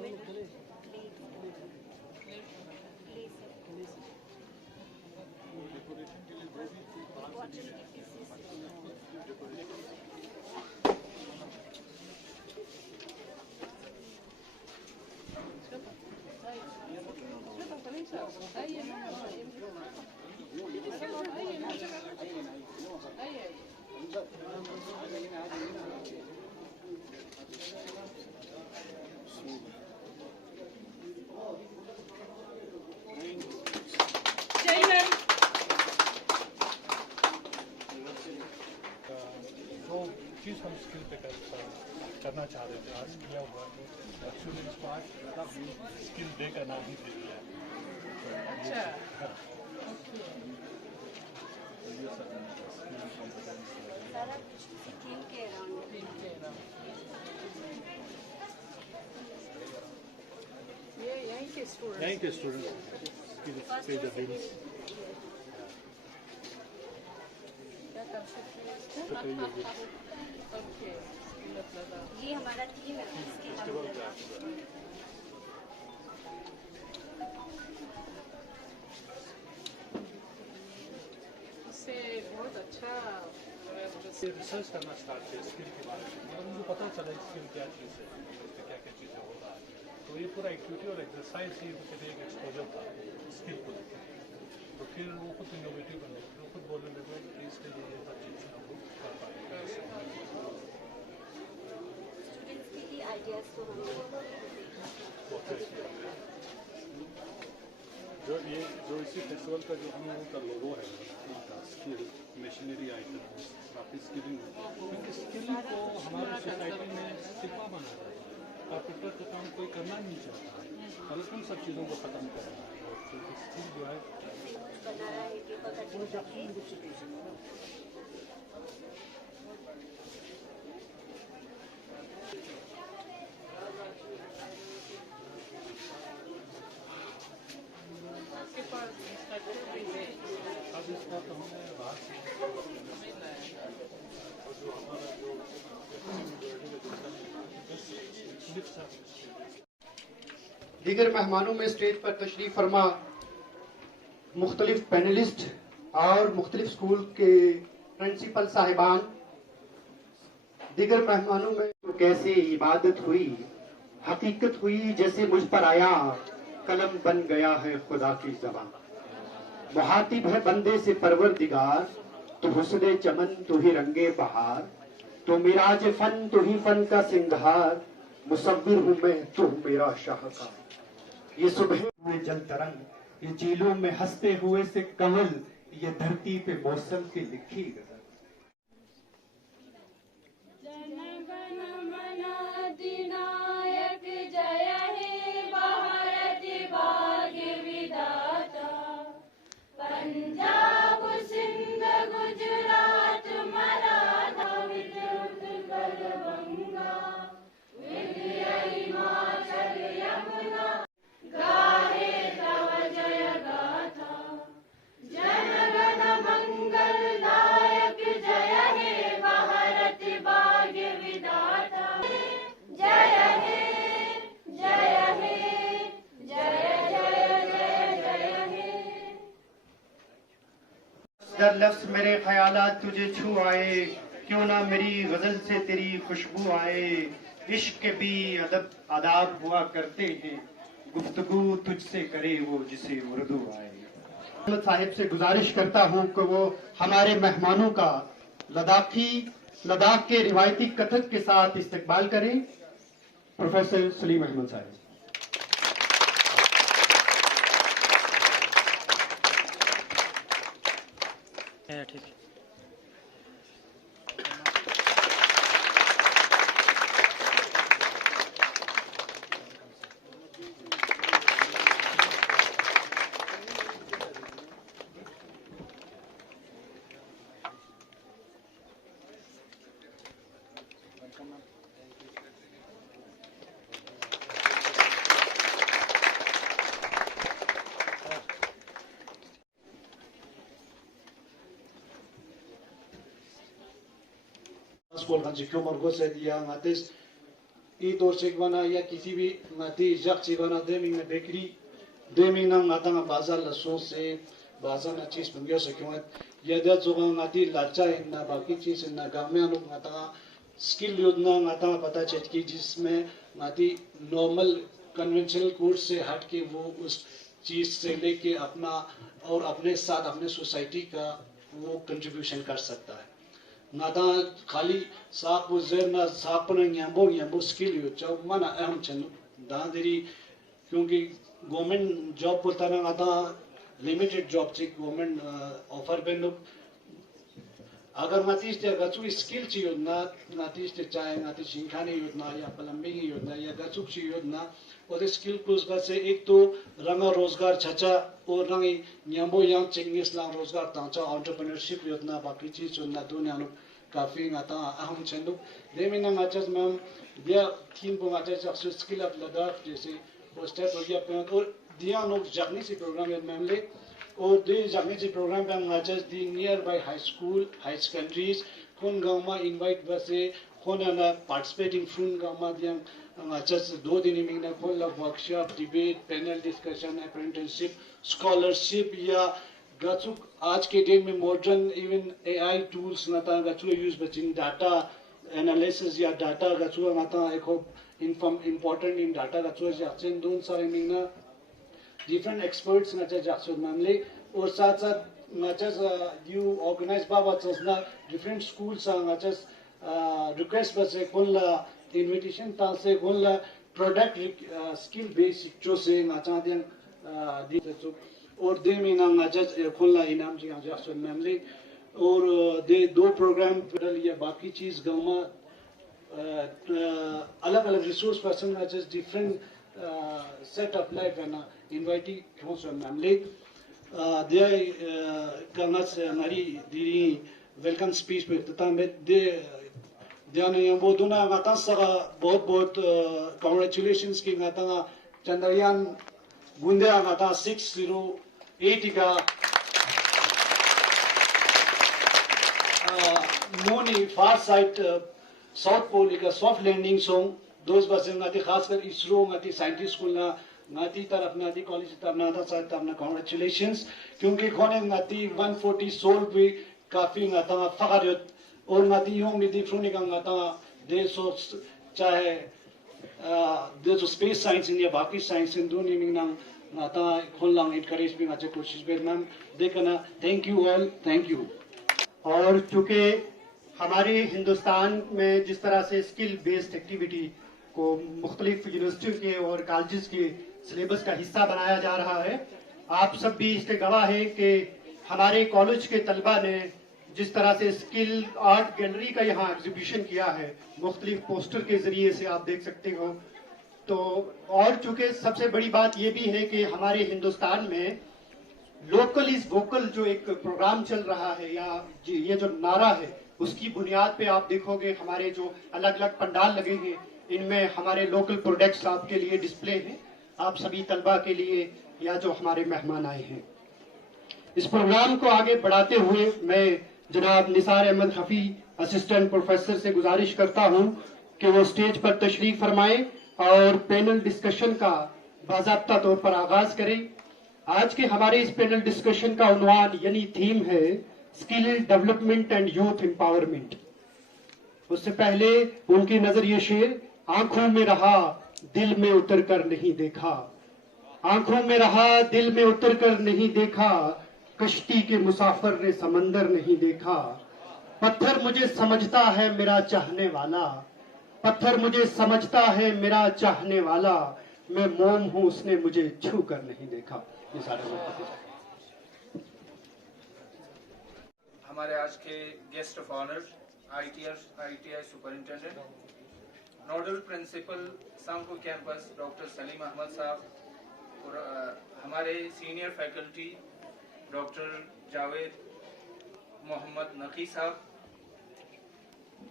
आइए ना, आइए ना, आइए। जो चीज़ हम स्किल पे करना चाह रहे थे आज किया हुआ तो एक्चुअली इसको आज स्किल डे का नाम ही दे दिया है। अच्छा, सारा कुछ थीम के अराउंड ये यहीं के स्टूडेंट। यहीं के स्टूडेंट स्किल पे द बिल्स क्या कंसेप्ट है इसका? ओके, ये हमारा थीम है इसके इससे बहुत अच्छा रिसर्च करना स्टार्ट किया स्किल के बारे में, मतलब मुझे पता चला स्किल क्या चीज़ है, इसमें क्या क्या चीज़ें हो रहा है। तो ये पूरा एक्टिविटी और एक्सरसाइज ही मुझे एक एक्सपोजर था स्किल को लेकर। तो फिर वो खुद इनोवेटिव बने, वो खुद बोलने लगे कि इसके लिए ये सब चीज़ें हम लोग कर पाएंगे। स्टूडेंट्स की आइडियाज़ को हम जो इसी फेस्टिवल का जो हम लोगों का लोगो है स्किल मशीनरी आइटम काफ़ी स्किलिंग क्योंकि स्किल को हमारी सोसाइटी में स्टिग्मा बना रहा है। कारपेंटर का काम कोई करना नहीं चाहता है, मतलब उन सब चीज़ों को ख़त्म करना है। और स्किल जो है बना रहा है पेपर कटिंग करके। आपके पास इंस्ट्रक्टर भी है। अब इसका तो हमने बाहर से और जो हमारा जो दीगर मेहमानों में स्टेज पर तशरीफ फरमा मुख्तलिफ पैनलिस्ट और मुख्तलिफ स्कूल के प्रिंसिपल साहिबान, दीगर मेहमानों में तो कैसे इबादत हुई, हकीकत हुई जैसे मुझ पर आया, कलम बन गया है खुदा की ज़बान। मुहातिब है बंदे से परवरदिगार, तो हुस्ने चमन तो ही रंगे बहार, तो मिराज फन तो ही फन का सिंगार, मुसव्विर हूँ मैं तू मेरा शाहकार। ये सुबह में जल तरंग, ये झीलों में हंसते हुए से कमल, ये धरती पे मौसम की लिखी गजल। जन गण मन अधिनायक जय हे भारत भाग्य विधाता, पंजाब सिंध गुजरात मराठा उत्कल बंगा, विंध्य हिमाचल यमुना, गाहे तव जय गाथा। जन गण मंगल दायक जय हे भारत भाग्य विधाता, जय हे जय हे जय जय जय जय हे। दर लफ्ज मेरे ख्यालात तुझे छू आए, क्यों ना मेरी गजल से तेरी खुशबू आए। इश्क के भी अदब आदाब हुआ करते हैं, गुफ्तगू तुझसे करे वो जिसे उर्दू आए। अहमद साहिब से गुजारिश करता हूँ कि वो हमारे मेहमानों का लद्दाख के रिवायती कथक के साथ इस्तकबाल करें। प्रोफेसर सलीम अहमद साहिब। ठीक है। स्कूल का जिक्र मरगो से दिया मातिस ई तौर से बना या किसी भी माती जग से बना देमिंग में बेकरी देमिंग ना माता में बाजार लसों से बाजार ना चीज पंगियों से क्यों ये दे जो माती लाचा इन्ना बाकी चीज इन्ना गाँव में लोग माता स्किल योजना माता में पता चलती जिसमें माती नॉर्मल कन्वेंशनल कोर्स से हट के वो उस चीज़ से लेके अपना और अपने साथ अपने सोसाइटी का वो कंट्रीब्यूशन कर सकता है नादा खाली साक वो ज़ेर ना साक पर न्यामो स्किल यो चाव मना अहम चंदू दांदेरी क्योंकि गवर्नमेंट जॉब बोलता ना नादा limited job check government offer पे लोग अगर नातीश ते गचु स्किल ची योजना नातीश ते चाहे नातीश शिंखाने योजना या प्लम्बिंग योजना या गचु ची योजना और स्किल प्लस से एक तो रंगा रोजगार छचा और रंगी न्यामो यांग चिंगिस ला रोजगार तांचा एंटरप्रेन्योरशिप योजना बाकी चीज योजना दुनिया नु काफी नाता अहम चंदु देमिना नाचस मैम दिया थीम को नाचस अक्सर स्किल ऑफ लद्दाख जैसे वो स्टेप हो गया और दिया लोग जागने से प्रोग्राम है मैम ले और दे जागने से प्रोग्राम पे नाचस दी nearby high school high secondaries कौन गांव में इनवाइट बसे कौन ना पार्टिसिपेटिंग फ्रून गांव में दिया नाचस 2 दिन में ना कौन ला workshop debate panel discussion apprenticeship scholarship या गचुक आज के दिन में मॉडर्न इवन एआई टूल्स नाता गचु यूज बचिंग डाटा एनालिसिस या डाटा गचु नाता एक इम्पोर्टेंट इन डाटा गचु जाचन दोन सारे मिंगना डिफरेंट एक्सपर्ट्स नाचा जाचु मामले और साथ साथ नाचस यू ऑर्गेनाइज बाबा चसना डिफरेंट स्कूल्स नाचस रिक्वेस्ट बसे कोला इनविटेशन ता से कोला प्रोडक्ट स्किल बेस्ड जो से नाचा दें दी और दे में नाचस कोला इनाम जी जाचु मामले और दे 2 प्रोग्राम फिर या बाकी चीज गांव अलग अलग रिसोर्स पर्सन नाचस डिफरेंट सेट ऑफ लाइफ है ना इनवाइटी क्यों सो मामले दे करना से हमारी दीदी वेलकम स्पीच पे तथा में दे ध्यान ये वो दोनों गाता सगा बहुत कांग्रेचुलेशंस की गाता चंद्रयान गुंडे गाता 608 का मोनी फार साइड साउथ पोल का सॉफ्ट लैंडिंग सॉन्ग दोस्त बस गाती खासकर इसरो गाती साइंटिस्ट स्कूल ना गाती तरफ गाती कॉलेज तरफ ना था साथ अपना कांग्रेचुलेशंस क्योंकि खोने गाती 140 सोल भी काफी गाता फखर और गाती यूं भी दिफ्रोनी का गाता देश चाहे देश स्पेस साइंस या बाकी साइंस इन दोनों में ना गाता खोलना इनकरेज भी गाचे कोशिश भी मैम देखना thank you all thank you. और चूंकि हमारे हिंदुस्तान में जिस तरह से स्किल बेस्ड एक्टिविटी को मुख्तलिफ यूनिवर्सिटियों के और कॉलेजेस के सिलेबस का हिस्सा बनाया जा रहा है, आप सब भी इसके गवाह हैं कि हमारे कॉलेज के तलबा ने जिस तरह से स्किल आर्ट गैलरी का यहाँ एग्जीबिशन किया है मुख्तलिफ पोस्टर के जरिए से आप देख सकते हो। तो और चूंकि सबसे बड़ी बात ये भी है कि हमारे हिंदुस्तान में लोकल इज वोकल जो एक प्रोग्राम चल रहा है या ये जो नारा है उसकी बुनियाद पे आप देखोगे हमारे जो अलग अलग पंडाल लगे हैं इनमें हमारे लोकल प्रोडक्ट्स आपके लिए डिस्प्ले हैं, आप सभी तलबा के लिए या जो हमारे मेहमान आए हैं। इस प्रोग्राम को आगे बढ़ाते हुए मैं जनाब निसार अहमद हफी असिस्टेंट प्रोफेसर से गुजारिश करता हूं कि वो स्टेज पर तशरीफ फरमाएं और पैनल डिस्कशन का बाज़ाब्ता तौर पर आगाज करें। आज के हमारे इस पैनल डिस्कशन का उन्वान यानी थीम है skill development and youth empowerment. उससे पहले उनकी नजर ये शेर, आंखों में रहा दिल में उतर कर नहीं देखा, आंखों में रहा दिल में उतर कर नहीं देखा, कश्ती के मुसाफिर ने समंदर नहीं देखा, पत्थर मुझे समझता है मेरा चाहने वाला, पत्थर मुझे समझता है मेरा चाहने वाला, मैं मोम हूं उसने मुझे छू कर नहीं देखा। ये सारे हमारे आज के guest of honour ITI superintendent, nodal principal Sanko campus doctor Salim Ahmed साहब और हमारे senior faculty doctor Javed Mohammad Naqi साहब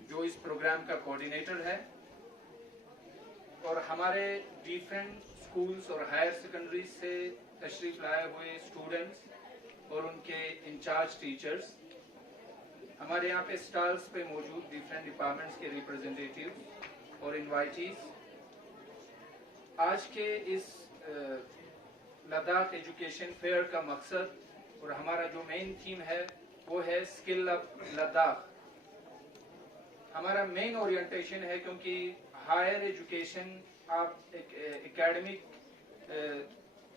जो इस प्रोग्राम का कोऑर्डिनेटर है, और हमारे डिफरेंट स्कूल्स और हायर सेकेंडरी से तशरीफ लाए हुए स्टूडेंट्स और उनके इंचार्ज टीचर्स, हमारे यहाँ पे स्टॉल्स पे मौजूद डिफरेंट डिपार्टमेंट्स के रिप्रेजेंटेटिव्स और इनवाइटीज। आज के इस लद्दाख एजुकेशन फेयर का मकसद और हमारा जो मेन थीम है वो है स्किल ऑफ लद्दाख। हमारा मेन ओरिएंटेशन है क्योंकि हायर एजुकेशन आप एक एकेडमिक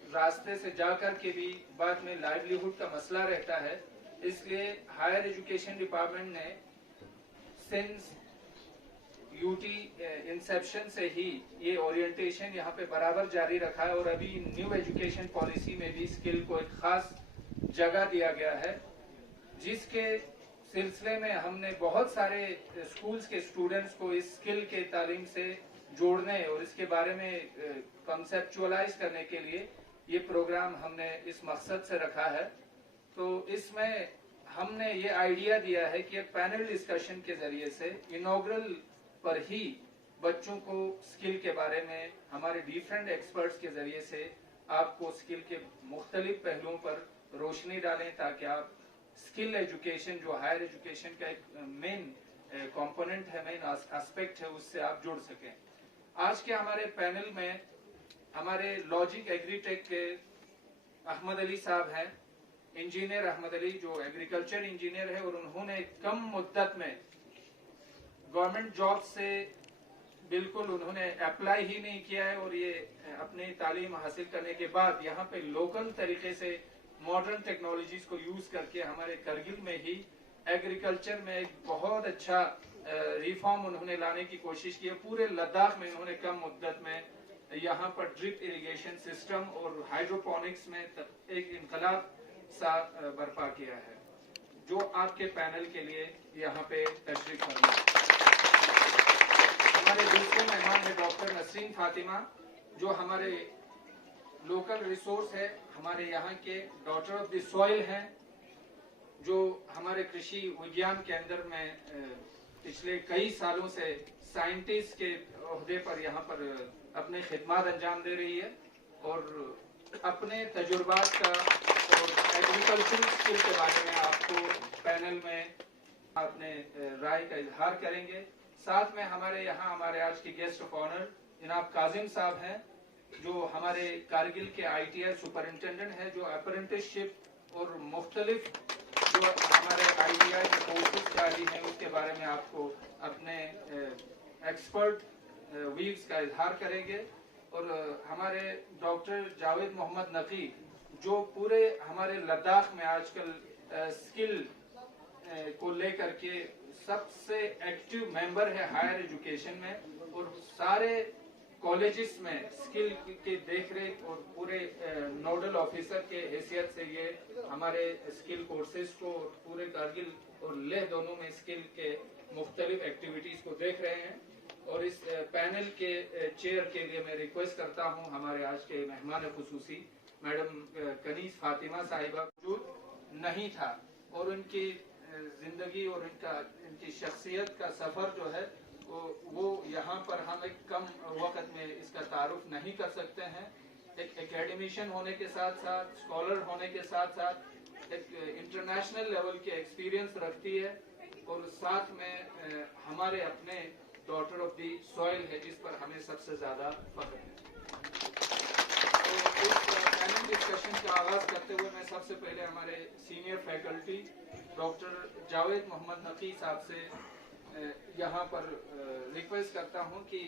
रास्ते से जाकर के भी बाद में लाइवलीहुड का मसला रहता है। इसलिए हायर एजुकेशन डिपार्टमेंट ने सिंस यूटी इंसेप्शन से ही ये ओरिएंटेशन यहाँ पे बराबर जारी रखा है और अभी न्यू एजुकेशन पॉलिसी में भी स्किल को एक खास जगह दिया गया है, जिसके सिलसिले में हमने बहुत सारे स्कूल्स के स्टूडेंट्स को इस स्किल के तालीम से जोड़ने और इसके बारे में कंसेप्चुअलाइज करने के लिए ये प्रोग्राम हमने इस मकसद से रखा है। तो इसमें हमने ये आइडिया दिया है कि एक पैनल डिस्कशन के जरिए से इनॉग्रल पर ही बच्चों को स्किल के बारे में हमारे डिफरेंट एक्सपर्ट्स के जरिए से आपको स्किल के मुख्तलिफ पहलुओं पर रोशनी डालें, ताकि आप स्किल एजुकेशन जो हायर एजुकेशन का एक मेन कंपोनेंट है, मेन एस्पेक्ट है, उससे आप जुड़ सकें। आज के हमारे पैनल में हमारे लॉजिक एग्रीटेक के अहमद अली साहब हैं, इंजीनियर अहमद अली जो एग्रीकल्चर इंजीनियर है, और उन्होंने कम मुद्दत में गवर्नमेंट जॉब से बिल्कुल उन्होंने अप्लाई ही नहीं किया है और ये अपनी तालीम हासिल करने के बाद यहाँ पे लोकल तरीके से मॉडर्न टेक्नोलॉजीज को यूज करके हमारे करगिल में ही एग्रीकल्चर में एक बहुत अच्छा रिफॉर्म उन्होंने लाने की कोशिश की है। पूरे लद्दाख में उन्होंने कम मुद्दत में यहाँ पर ड्रिप इरिगेशन सिस्टम और हाइड्रोपोनिक्स में एक इनकलाब सा बर्पा किया है, जो आपके पैनल के लिए यहाँ पे तशरीफ फरमा। हमारे दूसरे मेहमान है डॉक्टर नसरीन फातिमा, जो हमारे लोकल रिसोर्स है, हमारे यहाँ के डॉटर ऑफ द सॉइल हैं, जो हमारे कृषि विज्ञान केंद्र में पिछले कई सालों से साइंटिस्ट के ओहदे पर यहाँ पर अपने खिदमत अंजाम दे रही है और अपने तजुर्बात का और एग्रीकल्चर स्किल के बारे में आपको पैनल में अपने राय का इजहार करेंगे। साथ में हमारे यहाँ हमारे आज के गेस्ट ऑफ ऑनर जनाब काजिम साहब हैं, जो हमारे कारगिल के ITI सुपरिंटेंडेंट हैं, जो अप्रेंटिसशिप और मुख्तलिफ जो हमारे ITI के कोर्सेज जारी हैं उसके बारे में आपको अपने एक्सपर्ट व्यूज का इजहार करेंगे। और हमारे डॉक्टर जावेद मोहम्मद नकी, जो पूरे हमारे लद्दाख में आजकल स्किल को लेकर के सबसे एक्टिव मेंबर है हायर एजुकेशन में, और सारे कॉलेजेस में स्किल की देखरेख और पूरे नोडल ऑफिसर के हैसियत से ये हमारे स्किल कोर्सेज को पूरे कारगिल और लेह दोनों में स्किल के मुख्तलिफ एक्टिविटीज को देख रहे हैं। और इस पैनल के चेयर के लिए मैं रिक्वेस्ट करता हूं हमारे आज के मेहमान खुसूसी मैडम कनीज फातिमा साहिबा मौजूद नहीं था, और उनकी जिंदगी और इनकी शख्सियत का सफर जो है वो यहाँ पर हम एक कम वक्त में इसका तारुफ नहीं कर सकते हैं। एक एकेडमिशियन होने के साथ साथ, स्कॉलर होने के साथ साथ एक इंटरनेशनल लेवल के एक्सपीरियंस रखती है, और साथ में हमारे अपने डॉटर ऑफ द सॉइल है, जिस पर हमें सबसे ज्यादा फख्र है। तो इस पैनल डिस्कशन का आगाज करते हुए मैं सबसे पहले हमारे senior faculty doctor Javed Mohammad Naqi साहब से यहाँ पर रिक्वेस्ट करता हूँ कि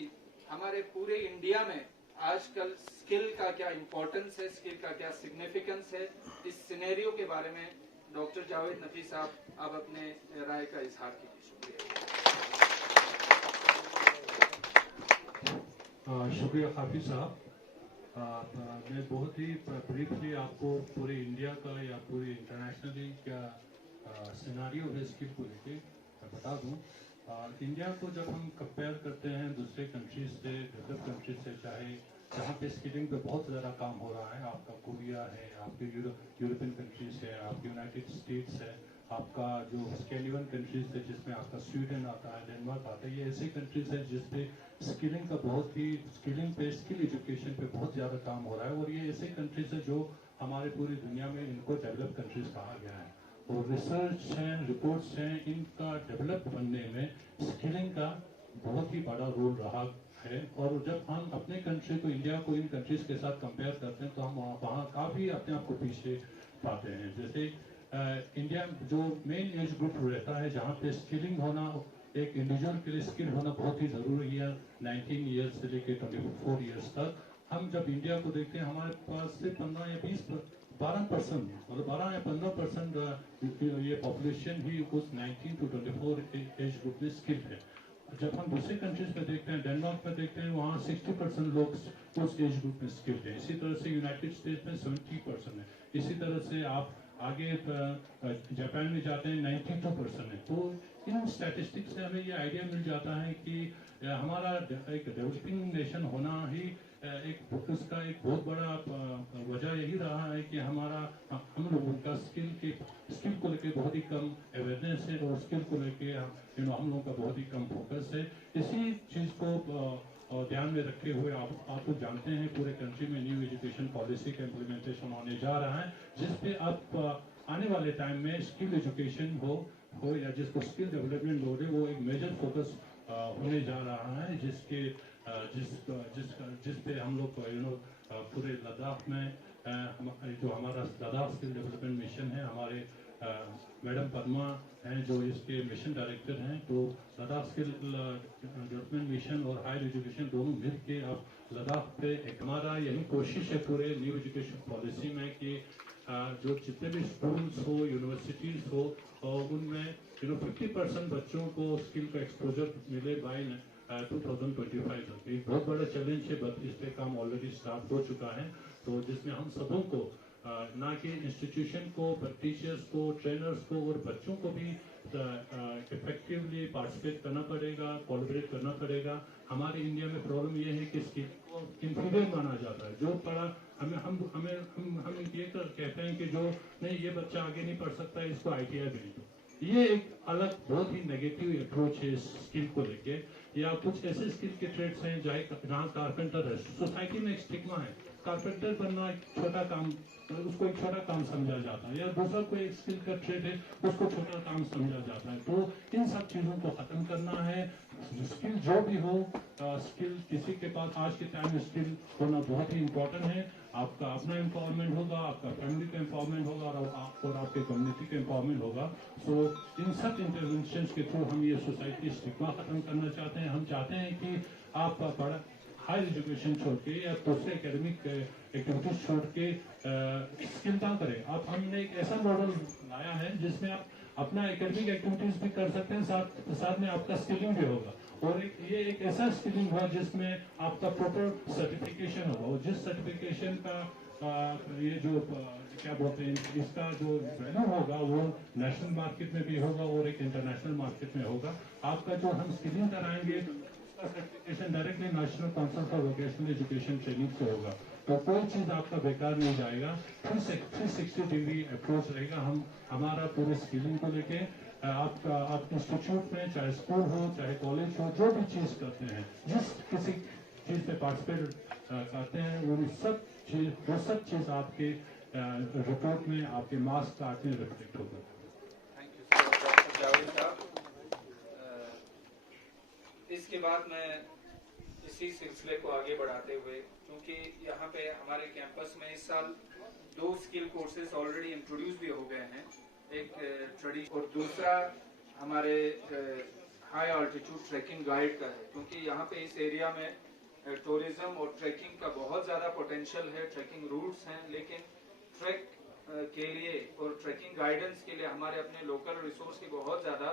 हमारे पूरे इंडिया में आजकल स्किल का क्या इम्पोर्टेंस है, स्किल का क्या सिग्निफिकेंस है, इस सिनेरियो के बारे में डॉक्टर जावेद नकी साहब आप अपने राय का इजहार कीजिए। शुक्रिया हाफिज साहब। मैं बहुत ही ब्रीफली आपको पूरे इंडिया का या पूरे इंटरनेशनली क्या सिनारियो है स्किल को लेके बता दूं। इंडिया को जब हम कंपेयर करते हैं दूसरे कंट्रीज से, डेवलप कंट्रीज से, चाहे जहाँ पे स्किलिंग पे बहुत ज़्यादा काम हो रहा है, आपका कोरिया है, आपके यूरोपियन कंट्रीज है, आपके यूनाइटेड स्टेट्स है, आपका जो स्केलिवन कंट्रीज है जिसमें आपका स्वीडन आता है, डेनमार्क आता है, ये ऐसे कंट्रीज हैं जिसपे स्किलिंग का बहुत ही स्किल एजुकेशन पे बहुत ज़्यादा काम हो रहा है, और ये ऐसे कंट्रीज है जो हमारे पूरी दुनिया में इनको डेवलप कंट्रीज कहा गया है। और रिसर्च हैं, रिपोर्ट्स हैं, इनका डेवलप बनने में स्किलिंग का बहुत ही बड़ा रोल रहा है। और जब हम अपने कंट्री को, इंडिया को इन कंट्रीज के साथ कंपेयर करते हैं तो हम वहाँ काफ़ी अपने आप को पीछे पाते हैं। जैसे इंडिया जो मेन एज ग्रुप रहता है जहाँ पे स्किलिंग होना, एक इंडिविजुअल के लिए स्किल होना बहुत ही ज़रूरी है, 19 ईयर्स से लेकर 24 ईयर्स तक, हम जब इंडिया को देखते हैं हमारे पास से 15 या 12% मतलब 12 या 15% ये पॉपुलेशन ही उस 19 to 24 एज ग्रुप में स्किल्ड है। जब हम दूसरे कंट्रीज में देखते हैं, डेनमार्क में देखते हैं, वहाँ 60% लोग उस एज ग्रुप में स्किल्ड है। इसी तरह से यूनाइटेड स्टेट्स में 70% है। इसी तरह से आप आगे जापान में जाते हैं 92% है। तो इन स्टैटिस्टिक्स से हमें ये आइडिया मिल जाता है कि हमारा एक डेवलपिंग नेशन होना ही उसका एक बहुत बड़ा वजह यही रहा है कि हम लोगों का स्किल को लेके बहुत ही कम अवेयरनेस है और स्किल को लेके हम लोगों का बहुत ही कम फोकस है। इसी चीज़ को ध्यान में रखते हुए आप लोग जानते हैं पूरे कंट्री में न्यू एजुकेशन पॉलिसी का इम्प्लीमेंटेशन होने जा रहा है, जिसपे आप आने वाले टाइम में स्किल एजुकेशन हो या जिसको स्किल डेवलपमेंट बोले वो एक मेजर फोकस होने जा रहा है, जिस पे हम लोग पूरे लद्दाख में जो हमारा लद्दाख स्किल डेवलपमेंट मिशन है, हमारे मैडम पद्मा हैं जो इसके मिशन डायरेक्टर हैं। तो लद्दाख स्किल डेवलपमेंट मिशन और हायर एजुकेशन दोनों मिल के अब लद्दाख पे एक हमारा यही कोशिश है पूरे न्यू एजुकेशन पॉलिसी में कि जो जितने भी स्कूल्स हो यूनिवर्सिटीज हो और उनमें 50% बच्चों को स्किल का एक्सपोजर मिले बाय 2025 तक। एक बहुत बड़ा चैलेंज है, बट इस पे काम ऑलरेडी स्टार्ट हो चुका है। तो जिसमें हम सबों को ना कि इंस्टीट्यूशन को पर टीचर्स को, ट्रेनर्स को और बच्चों को भी इफेक्टिवली पार्टिसिपेट करना पड़ेगा, कोलैबोरेट करना पड़ेगा। हमारे इंडिया में प्रॉब्लम ये है कि स्किल को इंफीरियर माना जाता है। जो पढ़ा हम ये कहते हैं कि जो नहीं ये बच्चा आगे नहीं पढ़ सकता, इसको ITI भेज दो। ये एक अलग बहुत ही नेगेटिव अप्रोच है स्किल को लेके। या कुछ ऐसे स्किल के ट्रेड्स हैं जहाँ कारपेंटर है, सोसाइटी में एक स्टिग्मा है, कारपेंटर बनना एक छोटा काम, उसको एक छोटा काम समझा जाता है, या दूसरा कोई एक स्किल का ट्रेड है उसको छोटा काम समझा जाता है। तो इन सब चीज़ों को ख़त्म करना है। स्किल जो भी हो, स्किल किसी के पास आज के टाइम में स्किल होना बहुत ही इम्पोर्टेंट है। आपका अपना एम्पावरमेंट होगा, आपका फैमिली का एम्पावरमेंट होगा और आपके कम्युनिटी का एम्पावरमेंट होगा। सो इन सब इंटरवेंशन के थ्रू हम ये सोसाइटी स्टिग्मा खत्म करना चाहते हैं। हम चाहते हैं कि आप बड़ा हायर एजुकेशन छोड़ के या दूसरे एकेडमिक एक्टिविटीज छोड़ के स्किल ना करें। आप हमने एक ऐसा मॉडल लाया है जिसमें आप अपना एकेडमिक एक्टिविटीज भी कर सकते हैं, साथ में आपका स्किलिंग भी होगा। और ये एक ऐसा स्किलिंग हुआ जिसमें आपका प्रॉपर सर्टिफिकेशन होगा, और जिस सर्टिफिकेशन का ये जो क्या बोलते हैं इसका जो वैल्यू होगा वो नेशनल मार्केट में भी होगा और एक इंटरनेशनल मार्केट में होगा। आपका जो हम स्किलिंग कराएंगे certification directly national council for vocational education training से होगा। तो कोई चीज़ आपका बेकार नहीं जाएगा। 360 डिग्री अप्रोच रहेगा हमारा पूरे स्किलिंग को लेके। आप इंस्टीट्यूट में चाहे स्कूल हो चाहे कॉलेज हो, जो भी चीज़ करते हैं, जिस किसी चीज़ पे पार्टिसिपेट करते हैं वो सब चीज़ आपके रिपोर्ट में, आपके मार्क्स कार्ड में रिफ्लेक्ट होगा। थैंक यू डॉक्टर जावेद साहब। इसके बाद मैं इसी सिलसिले को आगे बढ़ाते हुए, क्योंकि यहाँ पे हमारे कैंपस में इस साल 2 स्किल कोर्सेज ऑलरेडी इंट्रोड्यूस भी हो गए हैं, एक ट्रेडिशनल और दूसरा हमारे हाई ऑल्टीट्यूड ट्रैकिंग गाइड का है। क्योंकि यहाँ पे इस एरिया में टूरिज्म और ट्रैकिंग का बहुत ज़्यादा पोटेंशियल है, ट्रैकिंग रूट्स हैं, लेकिन ट्रैक के लिए और ट्रैकिंग गाइडेंस के लिए हमारे अपने लोकल रिसोर्स की बहुत ज़्यादा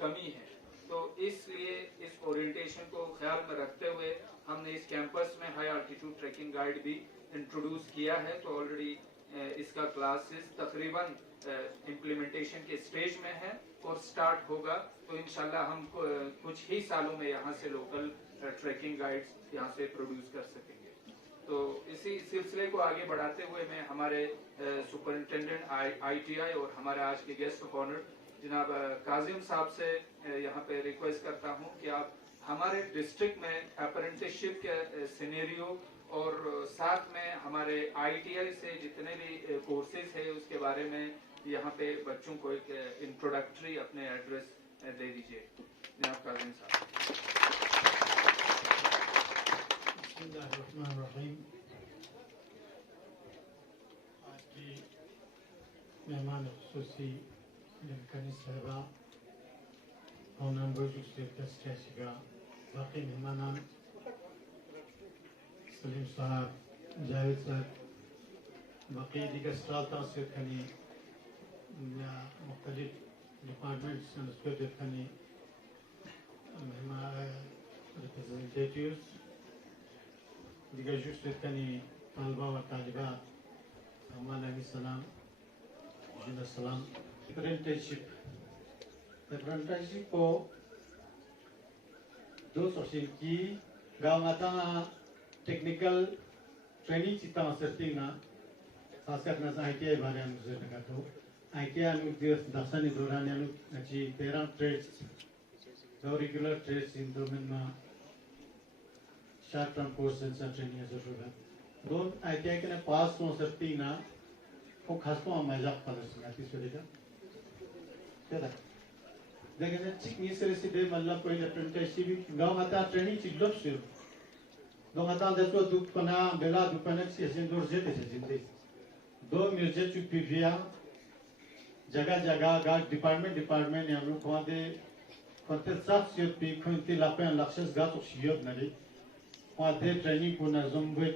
कमी है। तो इसलिए इस ओरिएंटेशन को ख्याल में रखते हुए हमने इस कैंपस में हाई ऑल्टीट्यूड ट्रैकिंग गाइड भी इंट्रोड्यूस किया है। तो ऑलरेडी इसका क्लासेस तकरीबन इम्प्लीमेंटेशन के स्टेज में है और स्टार्ट होगा। तो इंशाल्लाह हम कुछ ही सालों में यहाँ से लोकल ट्रैकिंग गाइड्स यहाँ से प्रोड्यूस कर सकेंगे। तो इसी सिलसिले को आगे बढ़ाते हुए मैं हमारे सुपरिंटेंडेंट ITI और हमारे आज के गेस्ट ऑफ ऑनर जनाब काजिम साहब से यहाँ पे रिक्वेस्ट करता हूँ कि आप हमारे डिस्ट्रिक्ट में अप्रेंटिसशिप के सिनेरियो और साथ में हमारे ITI से जितने भी कोर्सेज है उसके बारे में यहाँ पे बच्चों को एक इंट्रोडक्टरी अपने एड्रेस दे दीजिए। जनाब काजिम साहब। बिस्मिल्लाहिर्रहमानिर्रहीम। आज की मेहमान खुसूसी Kanisa Honan Bojus de Pestesiga, Bakin Manan Salim साहब, जावेद साहब, बाकी दीगर स्टाफ तासीर खनी या मुख्तलिफ डिपार्टमेंट्स इंस्पेक्टर खनी रिप्रेजेंटेटिव्स दीगर जुस्ते खनी तलबा व तालिबात हमारा सलाम सलाम। अप्रेंटिसशिप को 2 की गाँव आता टेक्निकल ट्रेनिंग चिता सर्टिंग ना खासकर ना ITI बारे में मुझे लगा तो ITI अनुदिवस दर्शनी दौरान अनुची 13 ट्रेड्स दो रेगुलर ट्रेड्स इन दो में short term course and training जरूर है। दोन ITI के ने पास हो सर्टिंग ना वो खास को मजाक पालस में आती सोचेगा क्या देखने चिक निसरे से दे मतलब कोई अप्रेंटिसशिप गाँव आता ट्रेनिंग चिल्लम से दो आता दसो दुपना बेला दुपना से जिंदूर जेते से जिंदे दो म्यूजिक चुपीफिया जगह जगह गा डिपार्टमेंट या लोग वहाँ दे कंटेंट साफ से पी खुंती लापें लक्ष्य गा तो शियोब नली वहाँ दे ट्रेनिंग को ना ज़म्बे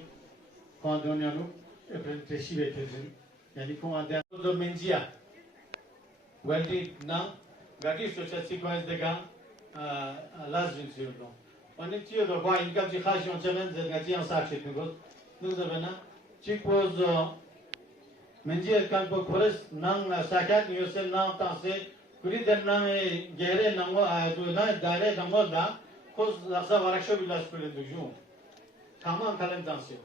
वहाँ दोनों लोग अप्रेंटिसशिप है यानी वहाँ दे तो मेंजिया वेल्डी ना गाड़ी सोचा सीक्वेंस देगा लास्ट दिन से उनको वानी चीज़ तो वहाँ इनका जिखाश में चलन ज़रूरी है साक्षी तो दूसरा बना चिकोज़ मंजिल kan po kores nang sakat nyose nang tase kuri den nang gere nango do na dare nango da kos laksa varakşo bilas kule duju tamam kalen danse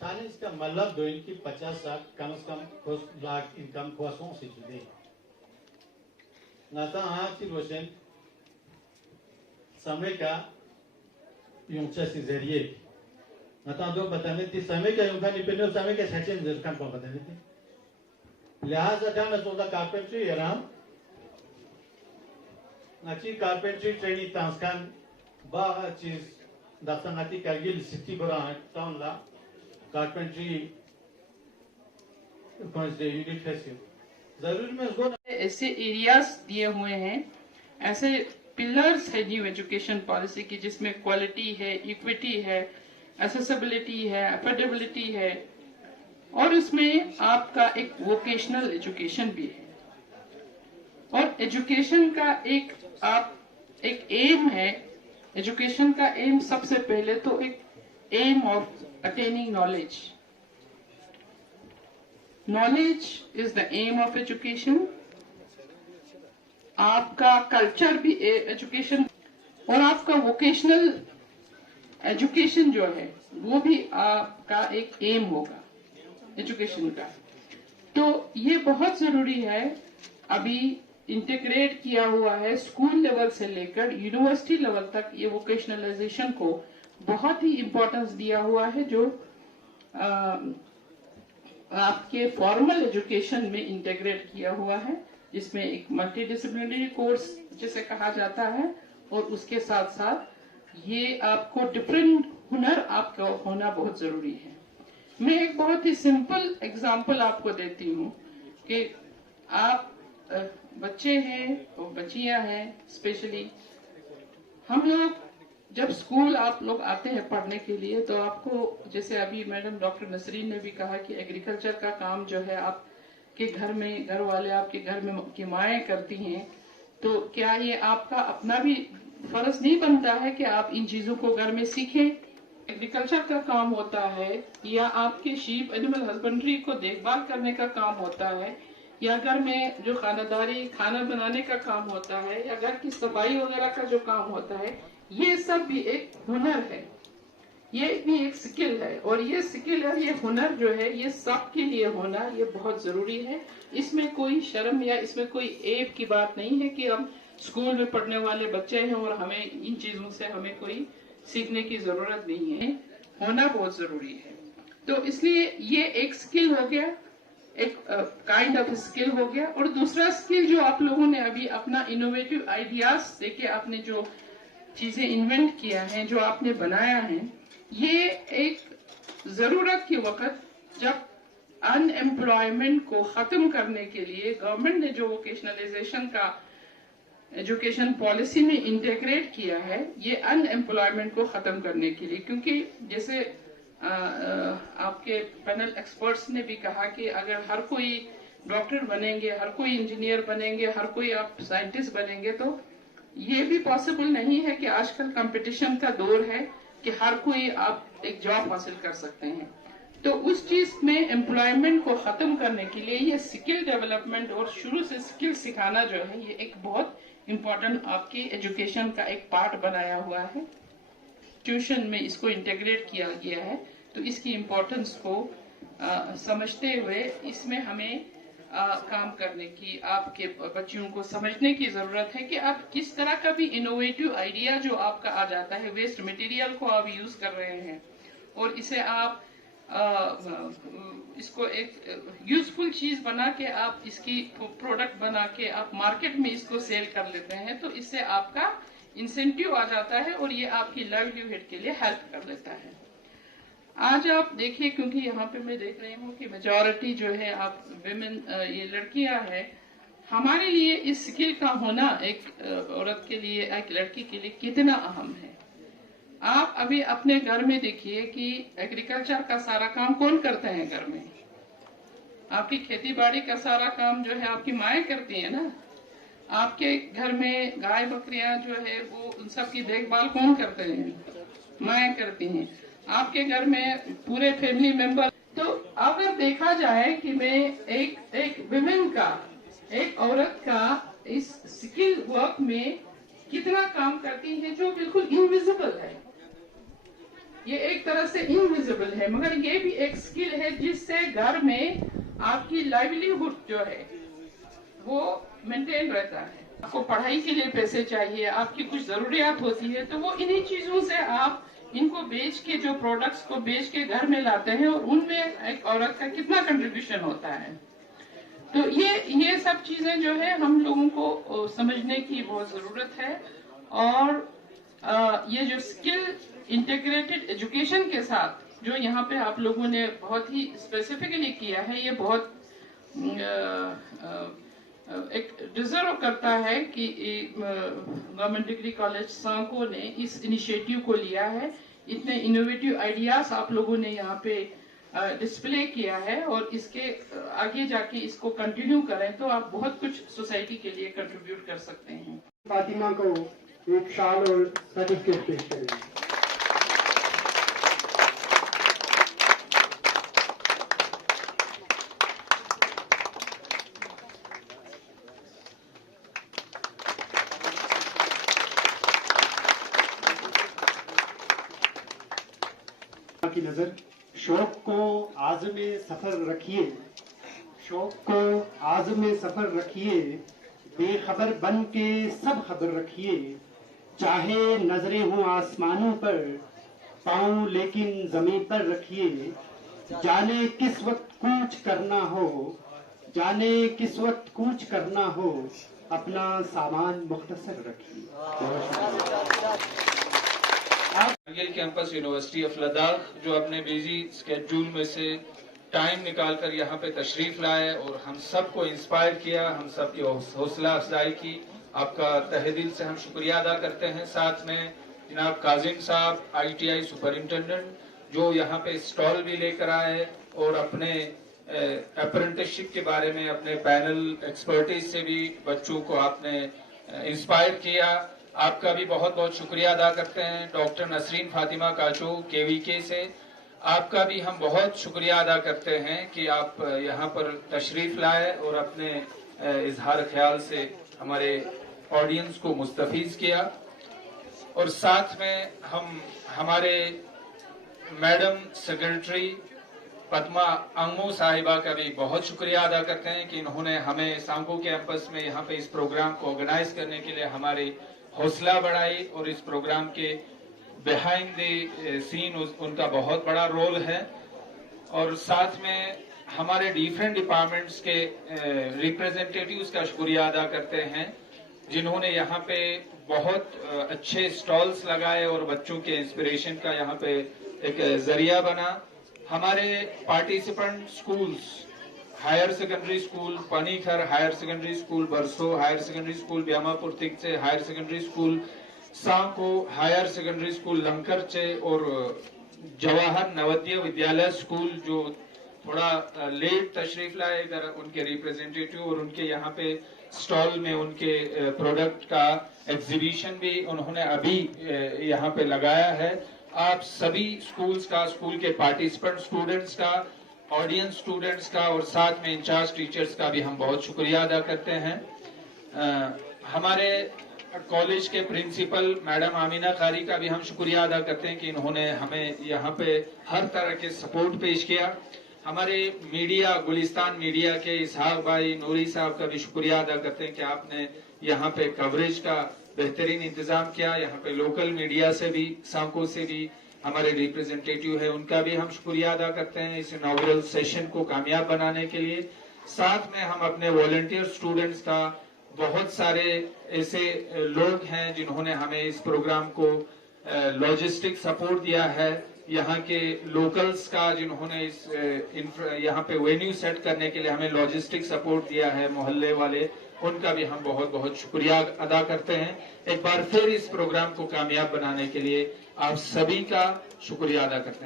साले इसका मतलब दो इनकी 50 लाख कम से कम लाख इनकम कोसों से जुड़े नाता हाँ कि रोशन समय का यूंचा से जरिए नाता दो बताने थी समय का यूंचा निपटने समय के सेक्शन जरूर कम बताने थी लिहाजा जाना सोचा कारपेंट्री है राम नाची कारपेंट्री ट्रेनिंग तांसकान बाहर चीज दास्तानाती कारगिल सिटी बरा टाउन ला कारपेंट्री यूनिट है जरूर में उसको ऐसे एरियाज दिए हुए हैं, ऐसे पिलर्स है न्यू एजुकेशन पॉलिसी की जिसमें क्वालिटी है, इक्विटी है, एक्सेसिबिलिटी है, अफोर्डेबिलिटी है और इसमें आपका एक वोकेशनल एजुकेशन भी है और एजुकेशन का एक एम है। एजुकेशन का एम सबसे पहले तो एक aim of attaining knowledge. Knowledge is the aim of education. आपका कल्चर भी एजुकेशन और आपका वोकेशनल एजुकेशन जो है वो भी आपका एक एम होगा एजुकेशन का। तो ये बहुत जरूरी है। अभी इंटीग्रेट किया हुआ है स्कूल लेवल से लेकर यूनिवर्सिटी लेवल तक ये वोकेशनलाइजेशन को बहुत ही इम्पोर्टेंस दिया हुआ है जो आपके फॉर्मल एजुकेशन में इंटीग्रेट किया हुआ है जिसमें एक मल्टी डिसिप्लिनरी कोर्स जिसे कहा जाता है और उसके साथ साथ ये आपको डिफरेंट हुनर आपका होना बहुत जरूरी है। मैं एक बहुत ही सिंपल एग्जांपल आपको देती हूँ कि आप बच्चे हैं और बच्चियां हैं, स्पेशली हम लोग जब स्कूल आप लोग आते हैं पढ़ने के लिए तो आपको जैसे अभी मैडम डॉक्टर नसरीन ने भी कहा कि एग्रीकल्चर का काम जो है आपके घर में घर वाले आपके घर में की माएँ करती हैं, तो क्या ये आपका अपना भी फर्ज नहीं बनता है कि आप इन चीजों को घर में सीखें? एग्रीकल्चर का काम होता है या आपके शीप एनिमल हस्बेंड्री को देखभाल करने का काम होता है या घर में जो खानादारी खाना बनाने का काम होता है या घर की सफाई वगैरह का जो काम होता है, ये सब भी एक हुनर है, ये भी एक स्किल है और ये स्किल और ये हुनर जो है ये सबके लिए होना ये बहुत जरूरी है। इसमें कोई शर्म या इसमें कोई ऐब की बात नहीं है कि हम स्कूल में पढ़ने वाले बच्चे हैं और हमें इन चीजों से हमें कोई सीखने की जरूरत नहीं है, होना बहुत जरूरी है। तो इसलिए ये एक स्किल हो गया, एक काइंड ऑफ स्किल हो गया। और दूसरा स्किल जो आप लोगों ने अभी अपना इनोवेटिव आइडियाज देके आपने जो चीजें इन्वेंट किया है, जो आपने बनाया है, ये एक जरूरत के वक्त जब अनएम्प्लॉयमेंट को खत्म करने के लिए गवर्नमेंट ने जो वोकेशनलाइजेशन का एजुकेशन पॉलिसी में इंटीग्रेट किया है, ये अनएम्प्लॉयमेंट को खत्म करने के लिए, क्योंकि जैसे आपके पैनल एक्सपर्ट्स ने भी कहा कि अगर हर कोई डॉक्टर बनेंगे, हर कोई इंजीनियर बनेंगे, हर कोई आप साइंटिस्ट बनेंगे, तो ये भी पॉसिबल नहीं है कि आजकल कंपटीशन का दौर है कि हर कोई आप एक जॉब हासिल कर सकते हैं। तो उस चीज में एम्प्लॉयमेंट को खत्म करने के लिए ये स्किल डेवलपमेंट और शुरू से स्किल सिखाना जो है, ये एक बहुत इम्पोर्टेंट आपकी एजुकेशन का एक पार्ट बनाया हुआ है। ट्यूशन में इसको इंटीग्रेट किया गया है। तो इसकी इम्पोर्टेंस को समझते हुए इसमें हमें काम करने की, आपके बच्चों को समझने की जरूरत है कि आप किस तरह का भी इनोवेटिव आइडिया जो आपका आ जाता है, वेस्ट मटेरियल को आप यूज कर रहे हैं और इसे आप इसको एक यूजफुल चीज बना के आप इसकी प्रोडक्ट बना के आप मार्केट में इसको सेल कर लेते हैं, तो इससे आपका इंसेंटिव आ जाता है और ये आपकी लाइवलीहुड के लिए हेल्प कर लेता है। आज आप देखिए, क्योंकि यहाँ पे मैं देख रही हूँ कि मेजॉरिटी जो है आप विमेन, ये लड़कियां हैं। हमारे लिए इस स्किल का होना एक औरत के लिए, एक लड़की के लिए कितना अहम है। आप अभी अपने घर में देखिए कि एग्रीकल्चर का सारा काम कौन करते हैं घर में। आपकी खेती बाड़ी का सारा काम जो है आपकी माएँ करती है ना। आपके घर में गाय बकरियां जो है वो उन सब की देखभाल कौन करते हैं, माएँ करती हैं। आपके घर में पूरे फैमिली मेंबर। तो अगर देखा जाए कि मैं एक विमेन का, एक औरत का इस स्किल वर्क में कितना काम करती है जो बिल्कुल इनविजिबल है, ये एक तरह से इनविजिबल है, मगर ये भी एक स्किल है जिससे घर में आपकी लाइवलीहुड जो है वो मेंटेन रहता है। आपको पढ़ाई के लिए पैसे चाहिए, आपकी कुछ जरूरियात होती है, तो वो इन्हीं चीजों से आप इनको बेच के, जो प्रोडक्ट्स को बेच के घर में लाते हैं और उनमें एक औरत का कितना कंट्रीब्यूशन होता है। तो ये सब चीजें जो है हम लोगों को समझने की बहुत जरूरत है। और ये जो स्किल इंटीग्रेटेड एजुकेशन के साथ जो यहाँ पे आप लोगों ने बहुत ही स्पेसिफिकली किया है, ये बहुत एक डिजर्व करता है कि गवर्नमेंट डिग्री कॉलेज सांको ने इस इनिशिएटिव को लिया है। इतने इनोवेटिव आइडियाज आप लोगों ने यहाँ पे डिस्प्ले किया है और इसके आगे जाके इसको कंटिन्यू करें तो आप बहुत कुछ सोसाइटी के लिए कंट्रीब्यूट कर सकते हैं। फातिमा को एक शाल और सर्टिफिकेट पेश करेंगे। की नजर शौक को आज़मे सफर रखिए, शौक को आज़मे सफर रखिए, बेखबर बन के सब खबर रखिए, चाहे नजरें हों आसमानों पर, पाँव लेकिन जमीन पर रखिए, जाने किस वक्त कूच करना हो, जाने किस वक्त कूच करना हो, अपना सामान मुख्तसर रखिए। Kargil campus university of Ladakh जो अपने बिजी स्केड्यूल में से टाइम निकालकर यहाँ पे तशरीफ लाए और हम सबको इंस्पायर किया, हम सबकी हौसला अफजाई की, आपका तहे दिल से हम शुक्रिया अदा करते हैं। साथ में जनाब काजिम साहब ITI सुपरिंटेंडेंट जो यहाँ पे स्टॉल भी लेकर आए और अपने अप्रेंटिसशिप के बारे में अपने पैनल एक्सपर्टीज से भी बच्चों को आपने इंस्पायर किया। आपका भी बहुत बहुत शुक्रिया अदा करते हैं। डॉक्टर नसरीन फातिमा काचो KVK से आपका भी हम बहुत शुक्रिया अदा करते हैं कि आप यहाँ पर तशरीफ लाए और अपने इजहार ख्याल से हमारे ऑडियंस को मुस्तफीज किया। और साथ में हम हमारे मैडम सेक्रेटरी पद्मा अंगमो साहिबा का भी बहुत शुक्रिया अदा करते हैं कि इन्होंने हमें सांको कैंपस में यहाँ पे इस प्रोग्राम को ऑर्गेनाइज करने के लिए हमारी हौसला बढ़ाई और इस प्रोग्राम के बिहाइंड द सीन उनका बहुत बड़ा रोल है। और साथ में हमारे डिफरेंट डिपार्टमेंट्स के रिप्रेजेंटेटिव्स का शुक्रिया अदा करते हैं जिन्होंने यहाँ पे बहुत अच्छे स्टॉल्स लगाए और बच्चों के इंस्पिरेशन का यहाँ पे एक जरिया बना। हमारे participant schools higher secondary school Panikhar, higher secondary school Barsoo, higher secondary school Byamapur Tikche, higher secondary school Sanko, higher secondary school Lankarche और जवाहर नवोदय विद्यालय स्कूल जो थोड़ा लेट तशरीफ लाए, इधर उनके रिप्रेजेंटेटिव और उनके यहाँ पे स्टॉल में उनके प्रोडक्ट का एग्जीबिशन भी उन्होंने अभी यहाँ पे लगाया है। आप सभी स्कूल्स का, स्कूल के पार्टिसिपेंट स्टूडेंट्स का, ऑडियंस स्टूडेंट्स का और साथ में इंचार्ज टीचर्स का भी हम बहुत शुक्रिया अदा करते हैं। हमारे कॉलेज के प्रिंसिपल मैडम आमीना कारी का भी हम शुक्रिया अदा करते हैं कि इन्होंने हमें यहाँ पे हर तरह के सपोर्ट पेश किया। हमारे मीडिया, गुलिस्तान मीडिया के इसहाक भाई नूरी साहब का भी शुक्रिया अदा करते हैं कि आपने यहाँ पे कवरेज का बेहतरीन इंतजाम किया। यहाँ पे लोकल मीडिया से भी, सांको से भी हमारे रिप्रेजेंटेटिव है, उनका भी हम शुक्रिया अदा करते हैं इस इनॉग्रल सेशन को कामयाब बनाने के लिए। साथ में हम अपने वॉलंटियर स्टूडेंट्स का, बहुत सारे ऐसे लोग हैं जिन्होंने हमें इस प्रोग्राम को लॉजिस्टिक सपोर्ट दिया है, यहाँ के लोकल्स का जिन्होंने इस यहाँ पे वेन्यू सेट करने के लिए हमें लॉजिस्टिक सपोर्ट दिया है, मोहल्ले वाले, उनका भी हम बहुत बहुत शुक्रिया अदा करते हैं। एक बार फिर इस प्रोग्राम को कामयाब बनाने के लिए आप सभी का शुक्रिया अदा करते हैं।